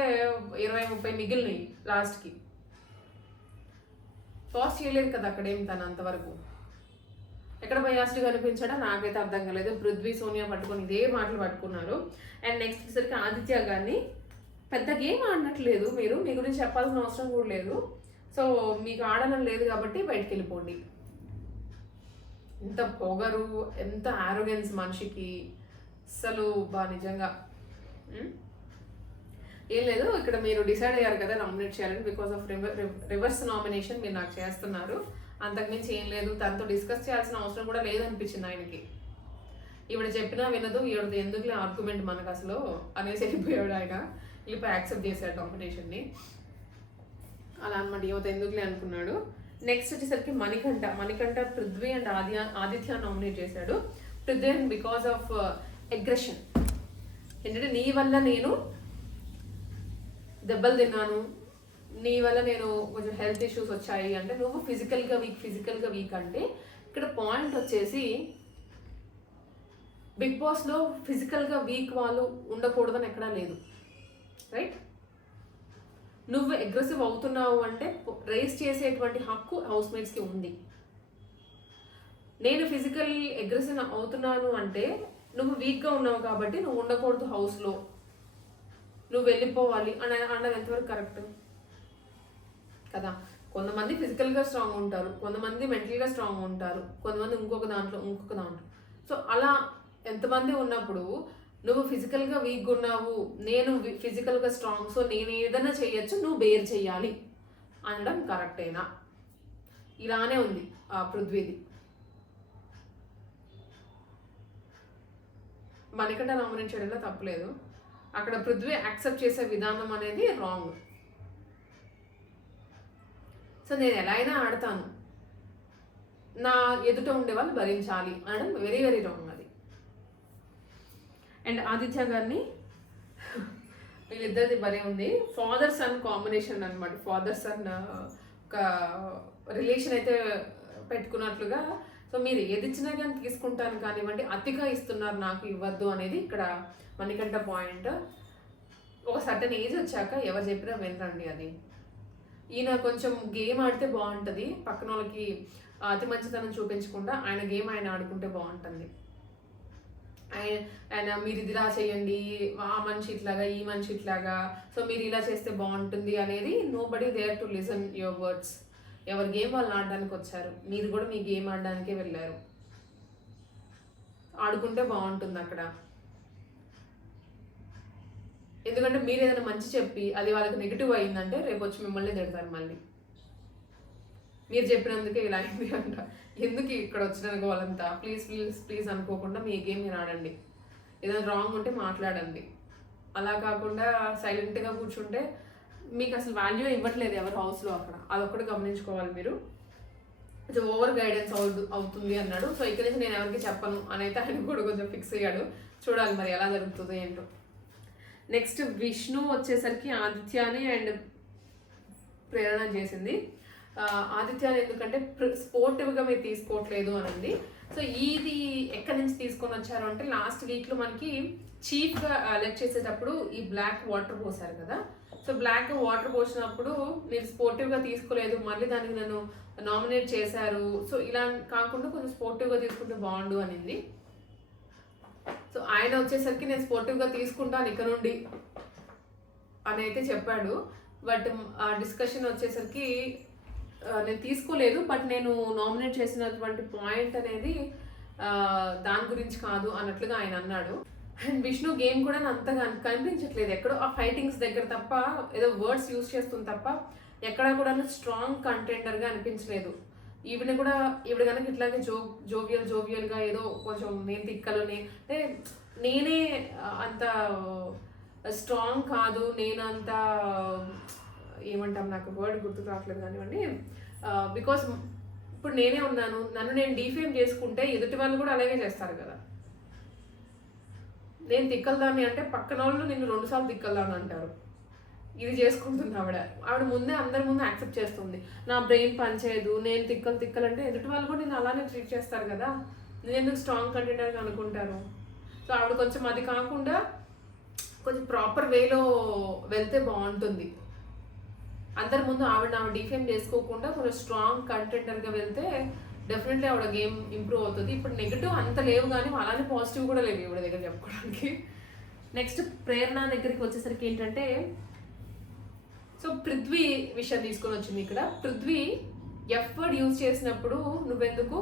20-30 మిగిలినాయి లాస్ట్కి. పాజ్ చేయలేదు కదా అక్కడేం తను అంతవరకు. ఎక్కడ బయాస్డ్ కనిపించాడో నాకైతే అర్థం కాలేదు. పృథ్వీ సోనియా పట్టుకొని ఇదే మాటలు పట్టుకున్నారు. అండ్ నెక్స్ట్ వచ్చేసరికి ఆదిత్య గారిని, పెద్ద గేమ్ ఆడినట్లేదు మీరు, మీ గురించి చెప్పాల్సిన అవసరం కూడా లేదు, సో మీకు ఆడడం లేదు కాబట్టి బయటికి వెళ్ళిపోండి. ఎంత పొగరు, ఎంత ఆరోగెన్స్ మనిషికి అసలు నిజంగా. ఏం లేదు, ఇక్కడ మీరు డిసైడ్ అయ్యారు కదా నామినేట్ చేయాలని, బికాస్ ఆఫ్ రివర్స్ నామినేషన్ మీరు నాకు చేస్తున్నారు, అంతకుమించి ఏం లేదు, తనతో డిస్కస్ చేయాల్సిన అవసరం కూడా లేదనిపించింది ఆయనకి. ఈవిడ చెప్పినా వినదు, ఈవిడది ఎందుకులే ఆర్గ్యుమెంట్ మనకు అసలు అనేసి వెళ్ళిపోయాడు ఆయన. వెళ్ళిపోయి యాక్సెప్ట్ చేశాడు కాంపిటీషన్ని. అలా అనమాట, యువత ఎందుకులే అనుకున్నాడు. నెక్స్ట్ వచ్చేసరికి మణికంఠ పృథ్వీ అండ్ ఆదిత్య నామినేట్ చేశాడు. Prithvi and because of aggression, ఏంటంటే నీ వల్ల నేను దెబ్బలు తిన్నాను, నీ వల్ల నేను కొంచెం హెల్త్ ఇష్యూస్ వచ్చాయి అంటే, నువ్వు ఫిజికల్గా వీక్ అంటే ఇక్కడ పాయింట్ వచ్చేసి బిగ్ బాస్లో ఫిజికల్గా వీక్ వాళ్ళు ఉండకూడదని ఎక్కడా లేదు, రైట్? నువ్వు అగ్రెసివ్ అవుతున్నావు అంటే రేస్ చేసేటువంటి హక్కు హౌస్ మేట్స్కి ఉంది. నేను ఫిజికల్ అగ్రెసివ్ అవుతున్నాను అంటే నువ్వు వీక్గా ఉన్నావు కాబట్టి నువ్వు ఉండకూడదు హౌస్లో, నువ్వు వెళ్ళిపోవాలి అన్నది ఎంతవరకు కరెక్ట్ కదా? కొంతమంది ఫిజికల్గా స్ట్రాంగ్ ఉంటారు, కొంతమంది మెంటల్గా స్ట్రాంగ్ ఉంటారు, కొంతమంది ఇంకొక దాంట్లో. సో అలా ఎంతమంది ఉన్నప్పుడు నువ్వు ఫిజికల్గా వీక్గా ఉన్నావు, నేను ఫిజికల్గా స్ట్రాంగ్, సో నేను ఏదైనా చేయొచ్చు, నువ్వు బేర్ చేయాలి అనడం కరెక్టేనా? ఇలానే ఉంది పృథ్వీది. మణికంఠ నామినేట్ చేయడంలో తప్పలేదు, అక్కడ పృథ్వీ యాక్సెప్ట్ చేసే విధానం అనేది రాంగ్. సో నేను ఎలా అయినా ఆడతాను, నా ఎదుట ఉండే వాళ్ళు భరించాలి అనడం వెరీ వెరీ రాంగ్ అది. అండ్ ఆదిత్య గారిని, వీళ్ళిద్దరిది భలే ఉంది, ఫాదర్ సన్ కాంబినేషన్ అనమాట. ఫాదర్ సన్ ఒక రిలేషన్ అయితే పెట్టుకున్నట్లుగా. సో మీరు ఏది ఇచ్చినా కానీ తీసుకుంటాను కానివ్వండి, అతిగా ఇస్తున్నారు నాకు ఇవ్వద్దు అనేది ఇక్కడ మణికంఠ పాయింట్. ఒక సర్టన్ ఏజ్ వచ్చాక ఎవరు చెప్పినా వినరండి అది. ఈయన కొంచెం గేమ్ ఆడితే బాగుంటుంది, పక్కన వాళ్ళకి అతి మంచితనం చూపించకుండా ఆయన గేమ్ ఆయన ఆడుకుంటే బాగుంటుంది. అండ్ మీరు ఇది ఇలా చేయండి, ఆ మనిషి ఇట్లాగా ఈ మనిషి ఇట్లాగా, సో మీరు ఇలా చేస్తే బాగుంటుంది అనేది nobody there to listen your words. ఎవరి గేమ్ వాళ్ళు ఆడడానికి వచ్చారు, మీరు కూడా మీ గేమ్ ఆడడానికే వెళ్ళారు. ఆడుకుంటే బాగుంటుంది అక్కడ. ఎందుకంటే మీరు ఏదైనా మంచి చెప్పి అది వాళ్ళకి నెగిటివ్ అయిందంటే రేపు వచ్చి మిమ్మల్ని తిడతారు మళ్ళీ. మీరు చెప్పినందుకే ఇలా అయింది అంట, ఎందుకు ఇక్కడ వచ్చినందుకు వాళ్ళంతా. ప్లీజ్ ప్లీజ్ ప్లీజ్ అనుకోకుండా మీ గేమ్ మీరు ఆడండి. ఏదైనా రాంగ్ ఉంటే మాట్లాడండి. అలా కాకుండా సైలెంట్గా కూర్చుంటే మీకు అసలు వాల్యూ ఇవ్వట్లేదు ఎవరి హౌస్లో అక్కడ. అదొక్కటి గమనించుకోవాలి మీరు. కొంచెం ఓవర్ గైడెన్స్ అవుతుంది అన్నాడు. సో ఇక్కడ నుంచి నేను ఎవరికి చెప్పను అని అయితే ఆయన కూడా కొంచెం ఫిక్స్ అయ్యాడు. చూడాలి మరి ఎలా జరుగుతుందో ఏంటో. నెక్స్ట్ విష్ణు వచ్చేసరికి ఆదిత్యాని అండ్ ప్రేరణ చేసింది. ఆదిత్యాన్ని ఎందుకంటే స్పోర్టివ్గా మీరు తీసుకోవట్లేదు అనండి. సో ఇది ఎక్కడి నుంచి తీసుకొని వచ్చారు అంటే లాస్ట్ వీక్లో మనకి చీఫ్గా ఎలెక్ట్ చేసేటప్పుడు ఈ బ్లాక్ వాటర్ పోసారు కదా. సో బ్లాక్ వాటర్ పోసినప్పుడు మీరు స్పోర్టివ్గా తీసుకోలేదు, మళ్ళీ దానికి నన్ను నామినేట్ చేశారు. సో ఇలా కాకుండా కొంచెం స్పోర్టివ్గా తీసుకుంటే బాగుండు అనింది. సో ఆయన వచ్చేసరికి నేను స్పోర్టివ్గా తీసుకుంటాను ఇక నుండి అని అయితే చెప్పాడు. బట్ ఆ డిస్కషన్ వచ్చేసరికి నేను తీసుకోలేదు, బట్ నేను నామినేట్ చేసినటువంటి పాయింట్ అనేది దాని గురించి కాదు అన్నట్లుగా ఆయన అన్నాడు. అండ్ విష్ణు గేమ్ కూడా అంతగా కనిపించట్లేదు ఎక్కడో ఆ ఫైటింగ్స్ దగ్గర తప్ప, ఏదో వర్డ్స్ యూజ్ చేస్తుంది తప్ప ఎక్కడా కూడా స్ట్రాంగ్ కంటెండర్గా అనిపించలేదు. ఈవిడ కనుక ఇట్లాగే జోవియల్గా ఏదో కొంచెం నేను తిక్కలని అంటే నేనే అంత స్ట్రాంగ్ కాదు, నేను అంత ఏమంటాం నాకు వర్డ్ గుర్తుకు రావట్లేదు కానివ్వండి. బికాస్ ఇప్పుడు నేనే ఉన్నాను, నన్ను నేను డిఫేమ్ చేసుకుంటే ఎదుటి వాళ్ళు కూడా అలాగే చేస్తారు కదా. నేను తిక్కలదాన్ని అంటే పక్కన వాళ్ళు నిన్ను 2 సార్లు తిక్కలదాన్ని అంటారు. ఇది చేసుకుంటుంది ఆవిడ ముందే అందరి ముందు యాక్సెప్ట్ చేస్తుంది. నా బ్రెయిన్ పనిచేయదు, నేను తిక్కలంటే ఎదుటి వాళ్ళు కూడా నేను అలానే ట్రీట్ చేస్తారు కదా. నేను ఎందుకు స్ట్రాంగ్ కంటెండర్గా అనుకుంటాను. సో ఆవిడ కొంచెం అది కాకుండా కొంచెం ప్రాపర్ వేలో వెళ్తే బాగుంటుంది. అందరి ముందు ఆవిడ డిఫేమ్ చేసుకోకుండా కొంచెం స్ట్రాంగ్ కంటెండర్గా వెళ్తే డెఫినెట్లీ ఆవిడ గేమ్ ఇంప్రూవ్ అవుతుంది. ఇప్పుడు నెగిటివ్ అంత లేవు కానీ అలానే పాజిటివ్ కూడా లేవు ఆవిడ దగ్గర చెప్పుకోవడానికి. నెక్స్ట్ ప్రేరణ దగ్గరికి వచ్చేసరికి ఏంటంటే, సో పృథ్వీ విషయం తీసుకొని వచ్చింది ఇక్కడ. పృథ్వీ ఎఫర్ట్ యూజ్ చేసినప్పుడు నువ్వెందుకు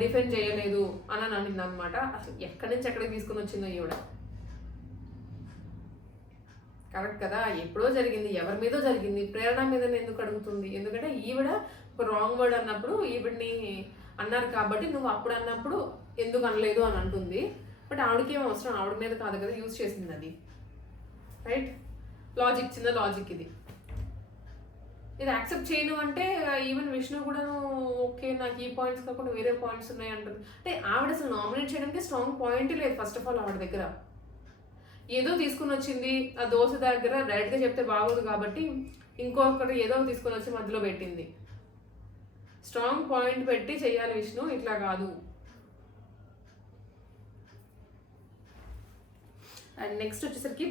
డిఫెండ్ చేయలేదు అని అనింది అనమాట. అసలు ఎక్కడి నుంచి ఎక్కడికి తీసుకొని వచ్చిందో ఈవిడ. కరెక్ట్ కదా, ఎప్పుడో జరిగింది, ఎవరి మీదో జరిగింది, ప్రేరణ మీద ఎందుకు అడుగుతుంది? ఎందుకంటే ఈవిడ ఒక రాంగ్ వర్డ్ అన్నప్పుడు ఈవిడ్ని అన్నారు కాబట్టి నువ్వు అప్పుడు అన్నప్పుడు ఎందుకు అనలేదు అని అంటుంది. బట్ ఆవిడకి ఏం అవసరం, ఆవిడ మీద కాదు కదా యూజ్ చేసింది అది. రైట్, లాజిక్, చిన్న లాజిక్ ఇది యాక్సెప్ట్ చేయను అంటే ఈవెన్ విష్ణు కూడా ఓకే నాకు ఈ పాయింట్స్ కాకుండా వేరే పాయింట్స్ ఉన్నాయి అంటుంది. అంటే ఆవిడ అసలు నామినేట్ చేయడానికి స్ట్రాంగ్ పాయింట్ లేదు ఫస్ట్ ఆఫ్ ఆల్ ఆవిడ దగ్గర. ఏదో తీసుకుని వచ్చింది ఆ దోశ దగ్గర, డైరెక్ట్గా చెప్తే బాగోదు కాబట్టి ఇంకొకటి ఏదో తీసుకొని వచ్చి మధ్యలో పెట్టింది. స్ట్రాంగ్ పాయింట్ పెట్టి చెయ్యాలి విష్ణు, ఇట్లా కాదు. అండ్ నెక్స్ట్ వచ్చేసరికి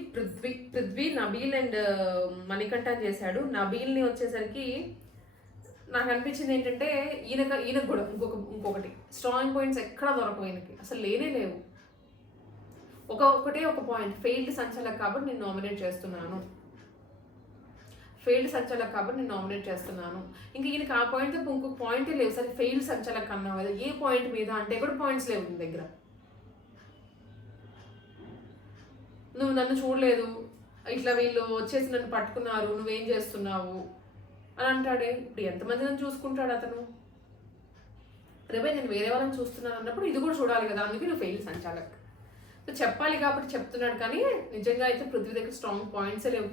పృథ్వీ నబీల్ అండ్ మణికంఠ చేశాడు. నబీల్ని వచ్చేసరికి నాకు అనిపించింది ఏంటంటే ఈయనకు కూడా ఇంకొకటి స్ట్రాంగ్ పాయింట్స్ ఎక్కడా దొరకవు ఈయనకి, అసలు లేనే లేవు. ఒకటే ఒక పాయింట్, ఫెయిల్డ్ సంచాలక్ కాబట్టి నేను నామినేట్ చేస్తున్నాను, ఇంకా ఈయనకి ఆ పాయింట్ తప్ప ఇంకొక పాయింటే లేవు. సరే ఫెయిల్డ్ సంచాలక్ అన్నావు కదా, ఏ పాయింట్ మీద అంటే కూడా పాయింట్స్ లేవు నీ దగ్గర. నువ్వు నన్ను చూడలేదు, ఇట్లా వీళ్ళు వచ్చేసి నన్ను పట్టుకున్నారు, నువ్వేం చేస్తున్నావు అని అంటాడే. ఇప్పుడు ఎంతమంది నన్ను చూసుకుంటాడు అతను? రేపే నేను వేరే వాళ్ళని చూస్తున్నాను అన్నప్పుడు ఇది కూడా చూడాలి కదా, అందుకే నువ్వు ఫెయిల్ సంచాలక్. సో చెప్పాలి కాబట్టి చెప్తున్నాడు, కానీ నిజంగా అయితే పృథ్వీ దగ్గర స్ట్రాంగ్ పాయింట్స్ లేవు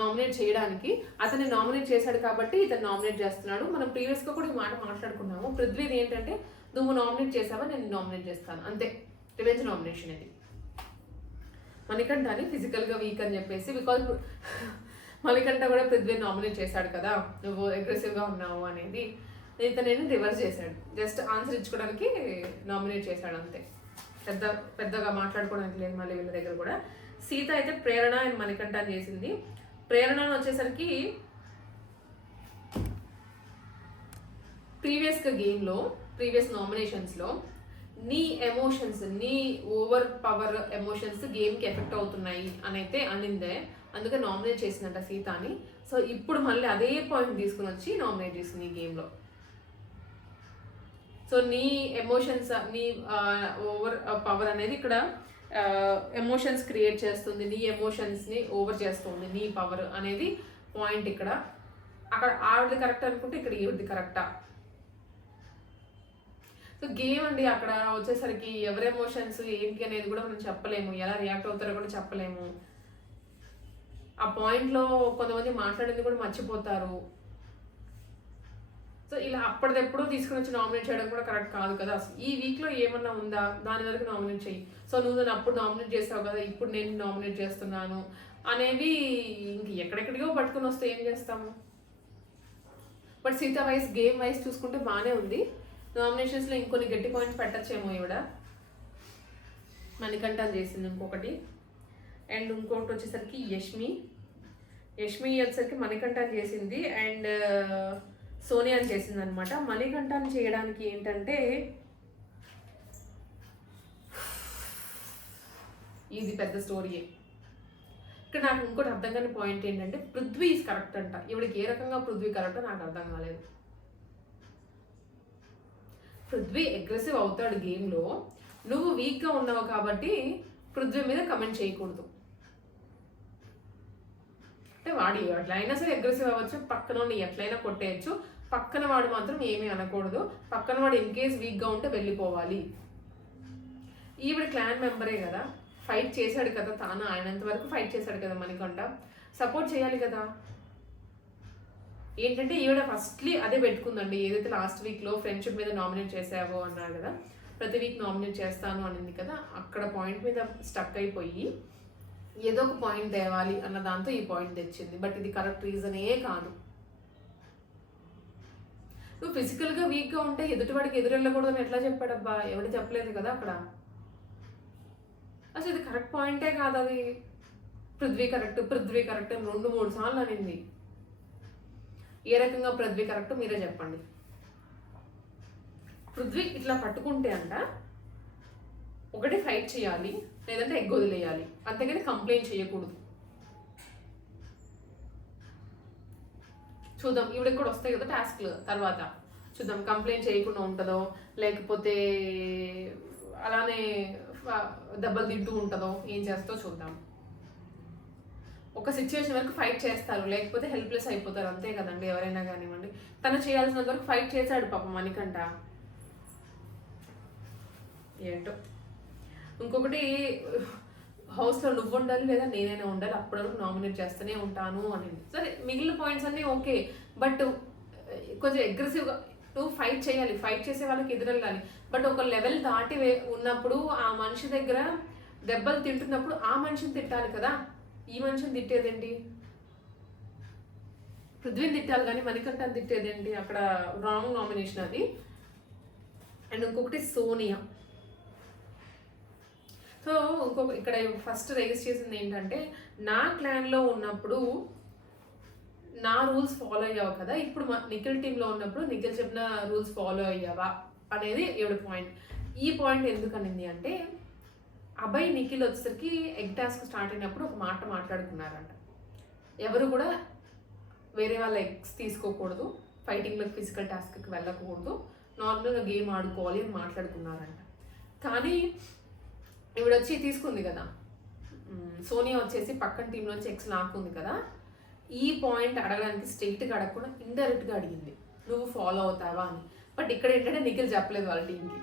నామినేట్ చేయడానికి. అతన్ని నామినేట్ చేశాడు కాబట్టి ఇతను నామినేట్ చేస్తున్నాడు. మనం ప్రీవియస్గా కూడా ఈ మాట మాట్లాడుకున్నాము. పృథ్వీది ఏంటంటే నువ్వు నామినేట్ చేసావా, నేను నామినేట్ చేస్తాను, అంతే. రివెంజ్ నామినేషన్ ఇది. మణికంఠని ఫిజికల్గా వీక్ అని చెప్పేసి, బికాజ్ మణికంఠ కూడా పృథ్వీని నామినేట్ చేశాడు కదా, నువ్వు అగ్రెసివ్గా ఉన్నావు అనేది. నేను రివర్స్ చేశాడు, జస్ట్ ఆన్సర్ ఇచ్చుకోవడానికి నామినేట్ చేశాడు అంతే. పెద్దగా మాట్లాడుకోవడానికి లేదు మళ్ళీ వీళ్ళ దగ్గర కూడా. సీత అయితే ప్రేరణ అండ్ మణికంఠ చేసింది. ప్రేరణను వచ్చేసరికి ప్రీవియస్ నామినేషన్స్లో నీ ఎమోషన్స్, నీ ఓవర్ పవర్ ఎమోషన్స్ గేమ్కి ఎఫెక్ట్ అవుతున్నాయి అని అయితే అనిందే, అందుకే నామినేట్ చేసిందంట సీతాని. సో ఇప్పుడు మళ్ళీ అదే పాయింట్ తీసుకుని వచ్చి నామినేట్ చేసింది ఈ గేమ్లో. సో నీ ఎమోషన్స్, నీ ఓవర్ పవర్ అనేది ఇక్కడ ఎమోషన్స్ క్రియేట్ చేస్తుంది, నీ ఎమోషన్స్ని ఓవర్ చేస్తుంది నీ పవర్ అనేది పాయింట్ ఇక్కడ. అక్కడ ఆవిడది కరెక్ట్ అనుకుంటే ఇక్కడ ఈవిడది కరెక్టా? సో గేమ్ అండి, అక్కడ వచ్చేసరికి ఎవరి ఎమోషన్స్ ఏంటి అనేది కూడా మనం చెప్పలేము, ఎలా రియాక్ట్ అవుతారో కూడా చెప్పలేము. ఆ పాయింట్లో కొంతమంది మాట్లాడింది కూడా మర్చిపోతారు. సో ఇలా అప్పటిదెప్పుడు తీసుకుని వచ్చి నామినేట్ చేయడం కూడా కరెక్ట్ కాదు కదా. ఈ వీక్లో ఏమన్నా ఉందా, దాని వరకు నామినేట్ చెయ్యి. సో నువ్వు నన్ను అప్పుడు నామినేట్ చేసావు కదా, ఇప్పుడు నేను నామినేట్ చేస్తున్నాను అనేవి ఇంక ఎక్కడెక్కడికో పట్టుకుని వస్తే ఏం చేస్తాము. బట్ సీతా వైస్, గేమ్ వైస్ చూసుకుంటే బాగానే ఉంది. నామినేషన్స్లో ఇంకొన్ని గట్టి పాయింట్స్ పెట్టచ్చేమో ఈవిడ. మణికంఠ చేసింది ఇంకొకటి, అండ్ ఇంకొకటి వచ్చేసరికి యష్మి వచ్చేసరికి మణికంఠ చేసింది, అండ్ సోనియా చేసింది అనమాట. మణికంఠని చేయడానికి ఏంటంటే ఇది పెద్ద స్టోరీయే. ఇక్కడ నాకు ఇంకోటి అర్థం కాని పాయింట్ ఏంటంటే పృథ్వీ ఈజ్ కరెక్ట్ అంట. ఇవిడికి ఏ రకంగా పృథ్వీ కరెక్టో నాకు అర్థం కాలేదు. పృథ్వీ అగ్రెసివ్ అవుతాడు గేమ్లో, నువ్వు వీక్గా ఉన్నావు కాబట్టి పృథ్వీ మీద కమెంట్ చేయకూడదు. అంటే వాడు ఎట్లయినా సరే అగ్రెసివ్ అవ్వచ్చు, పక్కన ఎట్లయినా కొట్టేయచ్చు, పక్కన వాడు మాత్రం ఏమీ అనకూడదు. పక్కన వాడు ఇన్ కేస్ వీక్గా ఉంటే వెళ్ళిపోవాలి. ఈవిడ క్లాన్ మెంబరే కదా, ఫైట్ చేశాడు కదా, తాను ఆయనంత వరకు ఫైట్ చేశాడు కదా మణికంఠ, సపోర్ట్ చేయాలి కదా. ఏంటంటే ఈవిడ ఫస్ట్లీ అదే పెట్టుకుందండి, ఏదైతే లాస్ట్ వీక్లో ఫ్రెండ్షిప్ మీద నామినేట్ చేసావో అన్నారు కదా, ప్రతి వీక్ నామినేట్ చేస్తాను అనింది కదా, అక్కడ పాయింట్ మీద స్టక్ అయిపోయి ఏదో ఒక పాయింట్ తేవాలి అన్న దాంతో ఈ పాయింట్ తెచ్చింది. బట్ ఇది కరెక్ట్ రీజనే కాదు. నువ్వు ఫిజికల్గా వీక్గా ఉంటే ఎదుటివాడికి ఎదురెళ్ళకూడదని ఎట్లా చెప్పాడబ్బా? ఎవరు చెప్పలేదు కదా అక్కడ. అసలు ఇది కరెక్ట్ పాయింటే కాదు. అది పృథ్వీ కరెక్ట్ 2-3 సార్లు అనింది. ఏ రకంగా పృథ్వీ కరెక్ట్ మీరే చెప్పండి. పృథ్వీ ఇట్లా పట్టుకుంటే అంట ఒకటి ఫైట్ చేయాలి, లేదంటే ఎగ్ వదిలేయాలి, అంతేగాని కంప్లైంట్ చేయకూడదు. చూద్దాం ఇవిడ కూడా వస్తాయి కదా టాస్క్లు, తర్వాత చూద్దాం కంప్లైంట్ చేయకుండా ఉంటుందో, లేకపోతే అలానే దెబ్బలు తింటూ ఉంటుందో, ఏం చేస్తో చూద్దాం. ఒక సిచ్యువేషన్ వరకు ఫైట్ చేస్తారు, లేకపోతే హెల్ప్లెస్ అయిపోతారు, అంతే కదండి ఎవరైనా కానివ్వండి. తను చేయాల్సినంత వరకు ఫైట్ చేశాడు పాపం మణికంఠ. ఏంటో. ఇంకొకటి, హౌస్లో నువ్వు ఉండాలి లేదా నేనైనా ఉండాలి, అప్పటి వరకు నామినేట్ చేస్తూనే ఉంటాను అని. సరే మిగిలిన పాయింట్స్ అన్నీ ఓకే, బట్ కొంచెం అగ్రెసివ్గా నువ్వు ఫైట్ చేయాలి, ఫైట్ చేసే వాళ్ళకి ఎదురెళ్ళాలి. బట్ ఒక లెవెల్ దాటి ఉన్నప్పుడు ఆ మనిషి దగ్గర దెబ్బలు తింటున్నప్పుడు ఆ మనిషిని తిట్టాలి కదా, ఈ మనిషిని తిట్టేదేంటి? పృథ్వీని తిట్టాలి కానీ మణికంఠని తిట్టేదేంటి? అక్కడ రాంగ్ నామినేషన్ అది. అండ్ ఇంకొకటి సోనియా. సో ఇంకొక ఇక్కడ ఫస్ట్ రైజ్ చేసింది ఏంటంటే, నా క్లాన్లో ఉన్నప్పుడు నా రూల్స్ ఫాలో అయ్యావు కదా, ఇప్పుడు నిఖిల్ టీంలో ఉన్నప్పుడు నిఖిల్ చెప్పిన రూల్స్ ఫాలో అయ్యావా అనేది ఏడు పాయింట్. ఈ పాయింట్ ఎందుకు అనింది అంటే, అభయ్ నిఖిల్ వచ్చేసరికి ఎగ్ టాస్క్ స్టార్ట్ అయినప్పుడు ఒక మాట మాట్లాడుకున్నారంట, ఎవరు కూడా వేరే వాళ్ళ ఎగ్స్ తీసుకోకూడదు, ఫైటింగ్లో ఫిజికల్ టాస్క్కి వెళ్ళకూడదు, నార్మల్గా గేమ్ ఆడుకోవాలి అని మాట్లాడుకున్నారంట. కానీ ఇవిడ వచ్చి తీసుకుంది కదా, సోనియా వచ్చేసి పక్కన టీంలోంచి ఎగ్స్ లాక్కుంది కదా, ఈ పాయింట్ అడగడానికి స్ట్రైట్గా అడగకుండా ఇండైరెక్ట్గా అడిగింది, నువ్వు ఫాలో అవుతావా అని. బట్ ఇక్కడ ఏంటంటే నిఖిల్ చెప్పలేదు వాళ్ళ టీంకి,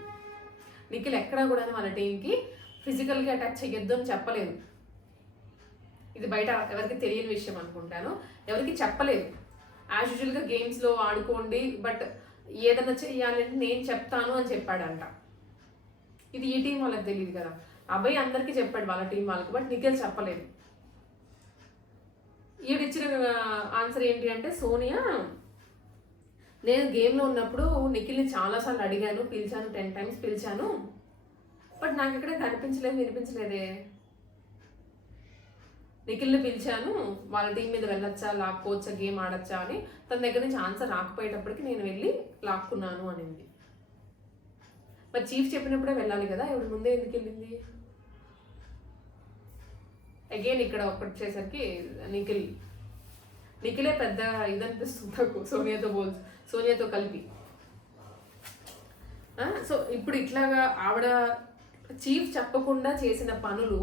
నిఖిల్ ఎక్కడా కూడా వాళ్ళ టీంకి ఫిజికల్గా అటాక్ చేయొద్దు అని చెప్పలేదు. ఇది బయట ఎవరికి తెలియని విషయం అనుకుంటాను, ఎవరికి చెప్పలేదు. యాజ్ యూజువల్గా గేమ్స్లో ఆడుకోండి, బట్ ఏదైనా చెయ్యాలంటే నేను చెప్తాను అని చెప్పాడంట. ఇది ఈ టీం వాళ్ళకి తెలియదు కదా, అభయ్ అందరికీ చెప్పాడు వాళ్ళ టీం వాళ్ళకి, బట్ నిఖిల్ చెప్పలేదు. ఈవిడిచ్చిన ఆన్సర్ ఏంటి అంటే, సోనియా నేను గేమ్లో ఉన్నప్పుడు నిఖిల్ని చాలాసార్లు అడిగాను, పిలిచాను, 10 times పిలిచాను, బట్ నాకు ఇక్కడ కనిపించలేదు, వినిపించలేదే. నిఖిల్ని పిలిచాను, వాళ్ళ టీం మీద వెళ్ళొచ్చా, లాక్కోవచ్చా, గేమ్ ఆడచ్చా అని, తన దగ్గర నుంచి ఆన్సర్ రాకపోయేటప్పటికి నేను వెళ్ళి లాక్కున్నాను అనింది. మరి చీఫ్ చెప్పినప్పుడే వెళ్ళాలి కదా, ఇప్పుడు ముందే ఎందుకు వెళ్ళింది? అగైన్ ఇక్కడ ఒకటి వచ్చేసరికి నిఖిలే పెద్ద ఇదనిపిస్తుంది నాకు సోనియాతో కలిపి. సో ఇప్పుడు ఇట్లాగా ఆవిడ చీఫ్ చెప్పకుండా చేసిన పనులు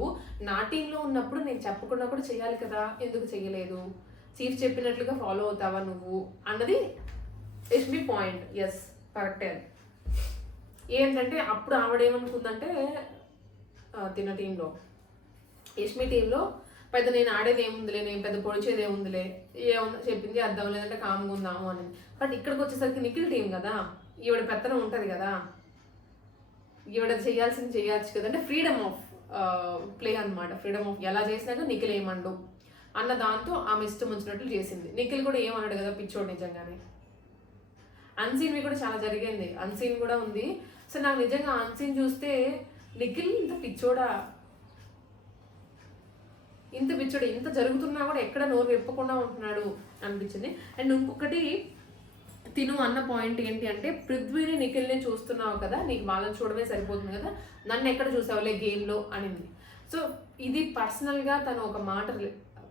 నా టీంలో ఉన్నప్పుడు నేను చెప్పకుండా కూడా చేయాలి కదా, ఎందుకు చెయ్యలేదు? చీఫ్ చెప్పినట్లుగా ఫాలో అవుతావా నువ్వు అన్నది యష్మి పాయింట్. ఎస్, కరెక్టే. ఏంటంటే అప్పుడు ఆవిడేమనుకుందంటే తిన టీంలో, యష్మి టీంలో పెద్ద నేను ఆడేది ఏముందిలే, నేను పెద్ద పొడిచేది ఏముందిలే, ఏముందో చెప్పింది అర్థం లేదంటే కామ్గా ఉందాము అని. బట్ ఇక్కడికి వచ్చేసరికి నిఖిల్ టీం కదా, ఈవిడ పెత్తనం ఉంటుంది కదా, ఈవిడ చేయాల్సింది చేయొచ్చు కదా, అంటే ఫ్రీడమ్ ఆఫ్ ప్లే అనమాట. ఫ్రీడమ్ ఆఫ్ ఎలా చేసినాక నిఖిల్ ఏమండు అన్న దాంతో ఆమె ఇష్టం వచ్చినట్లు చేసింది. నిఖిల్ కూడా ఏమన్నాడు కదా పిచ్చోడు నిజంగానే. అన్సీన్వి కూడా చాలా జరిగింది, అన్సీన్ కూడా ఉంది. సో నాకు నిజంగా అన్సీన్ చూస్తే నిఖిల్ ఇంత పిచ్చోడా, ఇంత జరుగుతున్నా కూడా ఎక్కడ నోరు వెప్పకుండా ఉంటున్నాడు అనిపించింది. అండ్ ఇంకొకటి తిను అన్న పాయింట్ ఏంటి అంటే, పృథ్వీని నిఖిల్ని చూస్తున్నావు కదా, నీకు వాళ్ళని చూడమే సరిపోతుంది కదా, నన్ను ఎక్కడ చూసావులే గేమ్లో అనింది. సో ఇది పర్సనల్గా తను ఒక మాట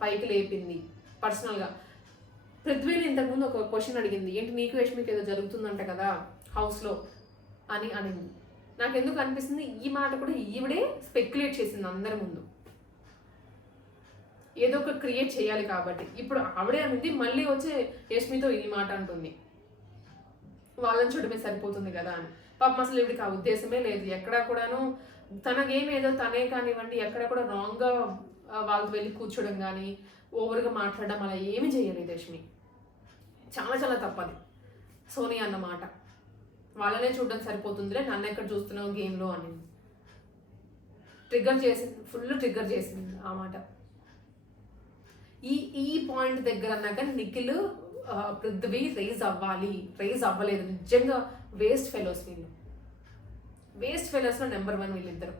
పైకి లేపింది. పర్సనల్గా పృథ్వీని ఇంతకుముందు ఒక క్వశ్చన్ అడిగింది, ఏంటి నీకు యష్మికి ఏదో జరుగుతుందంట కదా హౌస్లో అని అనింది. నాకు ఎందుకు అనిపిస్తుంది ఈ మాట కూడా ఈవిడే స్పెక్యులేట్ చేసింది అందరి ముందు, ఏదో ఒక క్రియేట్ చేయాలి కాబట్టి. ఇప్పుడు ఆవిడే అనింది, మళ్ళీ వచ్చి యష్మితో ఈ మాట అంటుంది, వాళ్ళని చూడమే సరిపోతుంది కదా అని. పాపం అసలు ఇవిడికి ఆ ఉద్దేశమే లేదు. ఎక్కడా కూడాను తన గేమ్ ఏదో తనే కానివ్వండి, ఎక్కడ కూడా రాంగ్గా వాళ్ళతో వెళ్ళి కూర్చోడం కానీ, ఓవర్గా మాట్లాడడం అలా ఏమి చేయలేదు యష్మి. చాలా చాలా తప్పది సోనియా అన్నమాట. వాళ్ళనే చూడడం సరిపోతుందిలే, నన్ను ఎక్కడ చూస్తున్నావు గేమ్లో అని ఫుల్ ట్రిగ్గర్ చేసింది ఆ మాట. ఈ పాయింట్ దగ్గర అన్నాక నిఖిల్ పృథ్వీ రైజ్ అవ్వలేదు. నిజంగా వేస్ట్ ఫెలోస్ వీళ్ళు, వేస్ట్ ఫెలోస్లో నెంబర్ 1 వీళ్ళిద్దరు.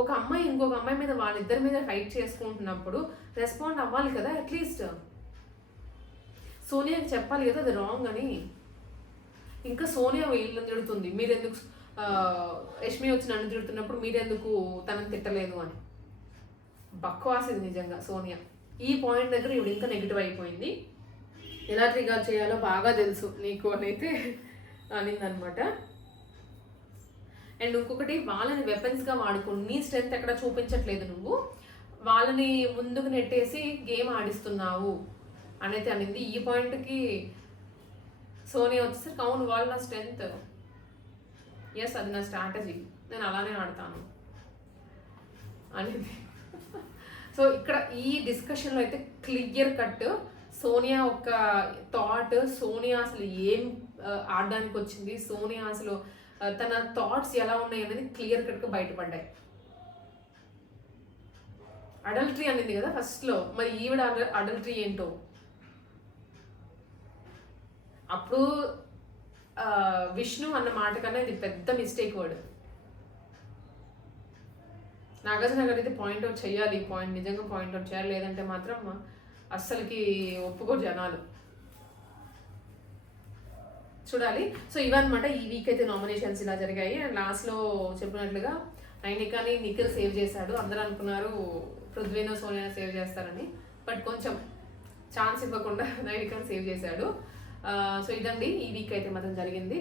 ఒక అమ్మాయి ఇంకొక అమ్మాయి మీద వాళ్ళిద్దరి మీద ఫైట్ చేసుకుంటున్నప్పుడు రెస్పాండ్ అవ్వాలి కదా అట్లీస్ట్. సోనియాకి చెప్పాలి కదా అది రాంగ్ అని. ఇంకా సోనియా వీళ్ళని తిడుతుంది, మీరెందుకు యష్మి వచ్చి నన్ను తిడుతున్నప్పుడు మీరెందుకు తనని తిట్టలేదు అని. బక్వాస్ ఇది నిజంగా సోనియా. ఈ పాయింట్ దగ్గర ఇవి ఇంకా నెగిటివ్ అయిపోయింది. ఎలా ట్రిగర్ చేయాలో బాగా తెలుసు నీకు అని అయితే అనిందనమాట. అండ్ ఇంకొకటి, వాళ్ళని వెపన్స్గా వాడుకుని నీ స్ట్రెంత్ ఎక్కడ చూపించట్లేదు, నువ్వు వాళ్ళని ముందుకు నెట్టేసి గేమ్ ఆడిస్తున్నావు అనేది అనింది. ఈ పాయింట్కి సోనియా వచ్చేసరికి అవును వాళ్ళు నా స్ట్రెంత్, ఎస్ అది నా స్ట్రాటజీ, నేను అలానే ఆడతాను అనేది. సో ఇక్కడ ఈ డిస్కషన్లో అయితే క్లియర్ కట్ సోనియా ఒక థాట్, సోనియా అసలు ఏం ఆడడానికి వచ్చింది, సోనియా అసలు తన థాట్స్ ఎలా ఉన్నాయి అనేది క్లియర్ కట్గా బయటపడ్డాయి. అడల్టరీ అనేది కదా ఫస్ట్లో, మరి ఈవిడ అడల్టరీ ఏంటో. అప్పుడు విష్ణు అన్న మాట కన్నా ఇది పెద్ద మిస్టేక్ వర్డ్. నాగార్జున గారు అయితే పాయింట్అవుట్ చేయాలి, నిజంగా పాయింట్అవుట్ చేయాలి, లేదంటే మాత్రం అస్సలకి ఒప్పుకోరు జనాలు. చూడాలి. సో ఇవన్నమాట ఈ వీక్ అయితే నామినేషన్స్ ఇలా జరిగాయి. అండ్ లాస్ట్లో చెప్పినట్లుగా నైనికాని నిఖిల్ సేవ్ చేశాడు. అందరూ అనుకున్నారు పృథ్వీనో సోనియాని సేవ్ చేస్తారని, బట్ కొంచెం ఛాన్స్ ఇవ్వకుండా నైనికాని సేవ్ చేశాడు. సో ఇదండి ఈ వీక్ అయితే మాత్రం జరిగింది.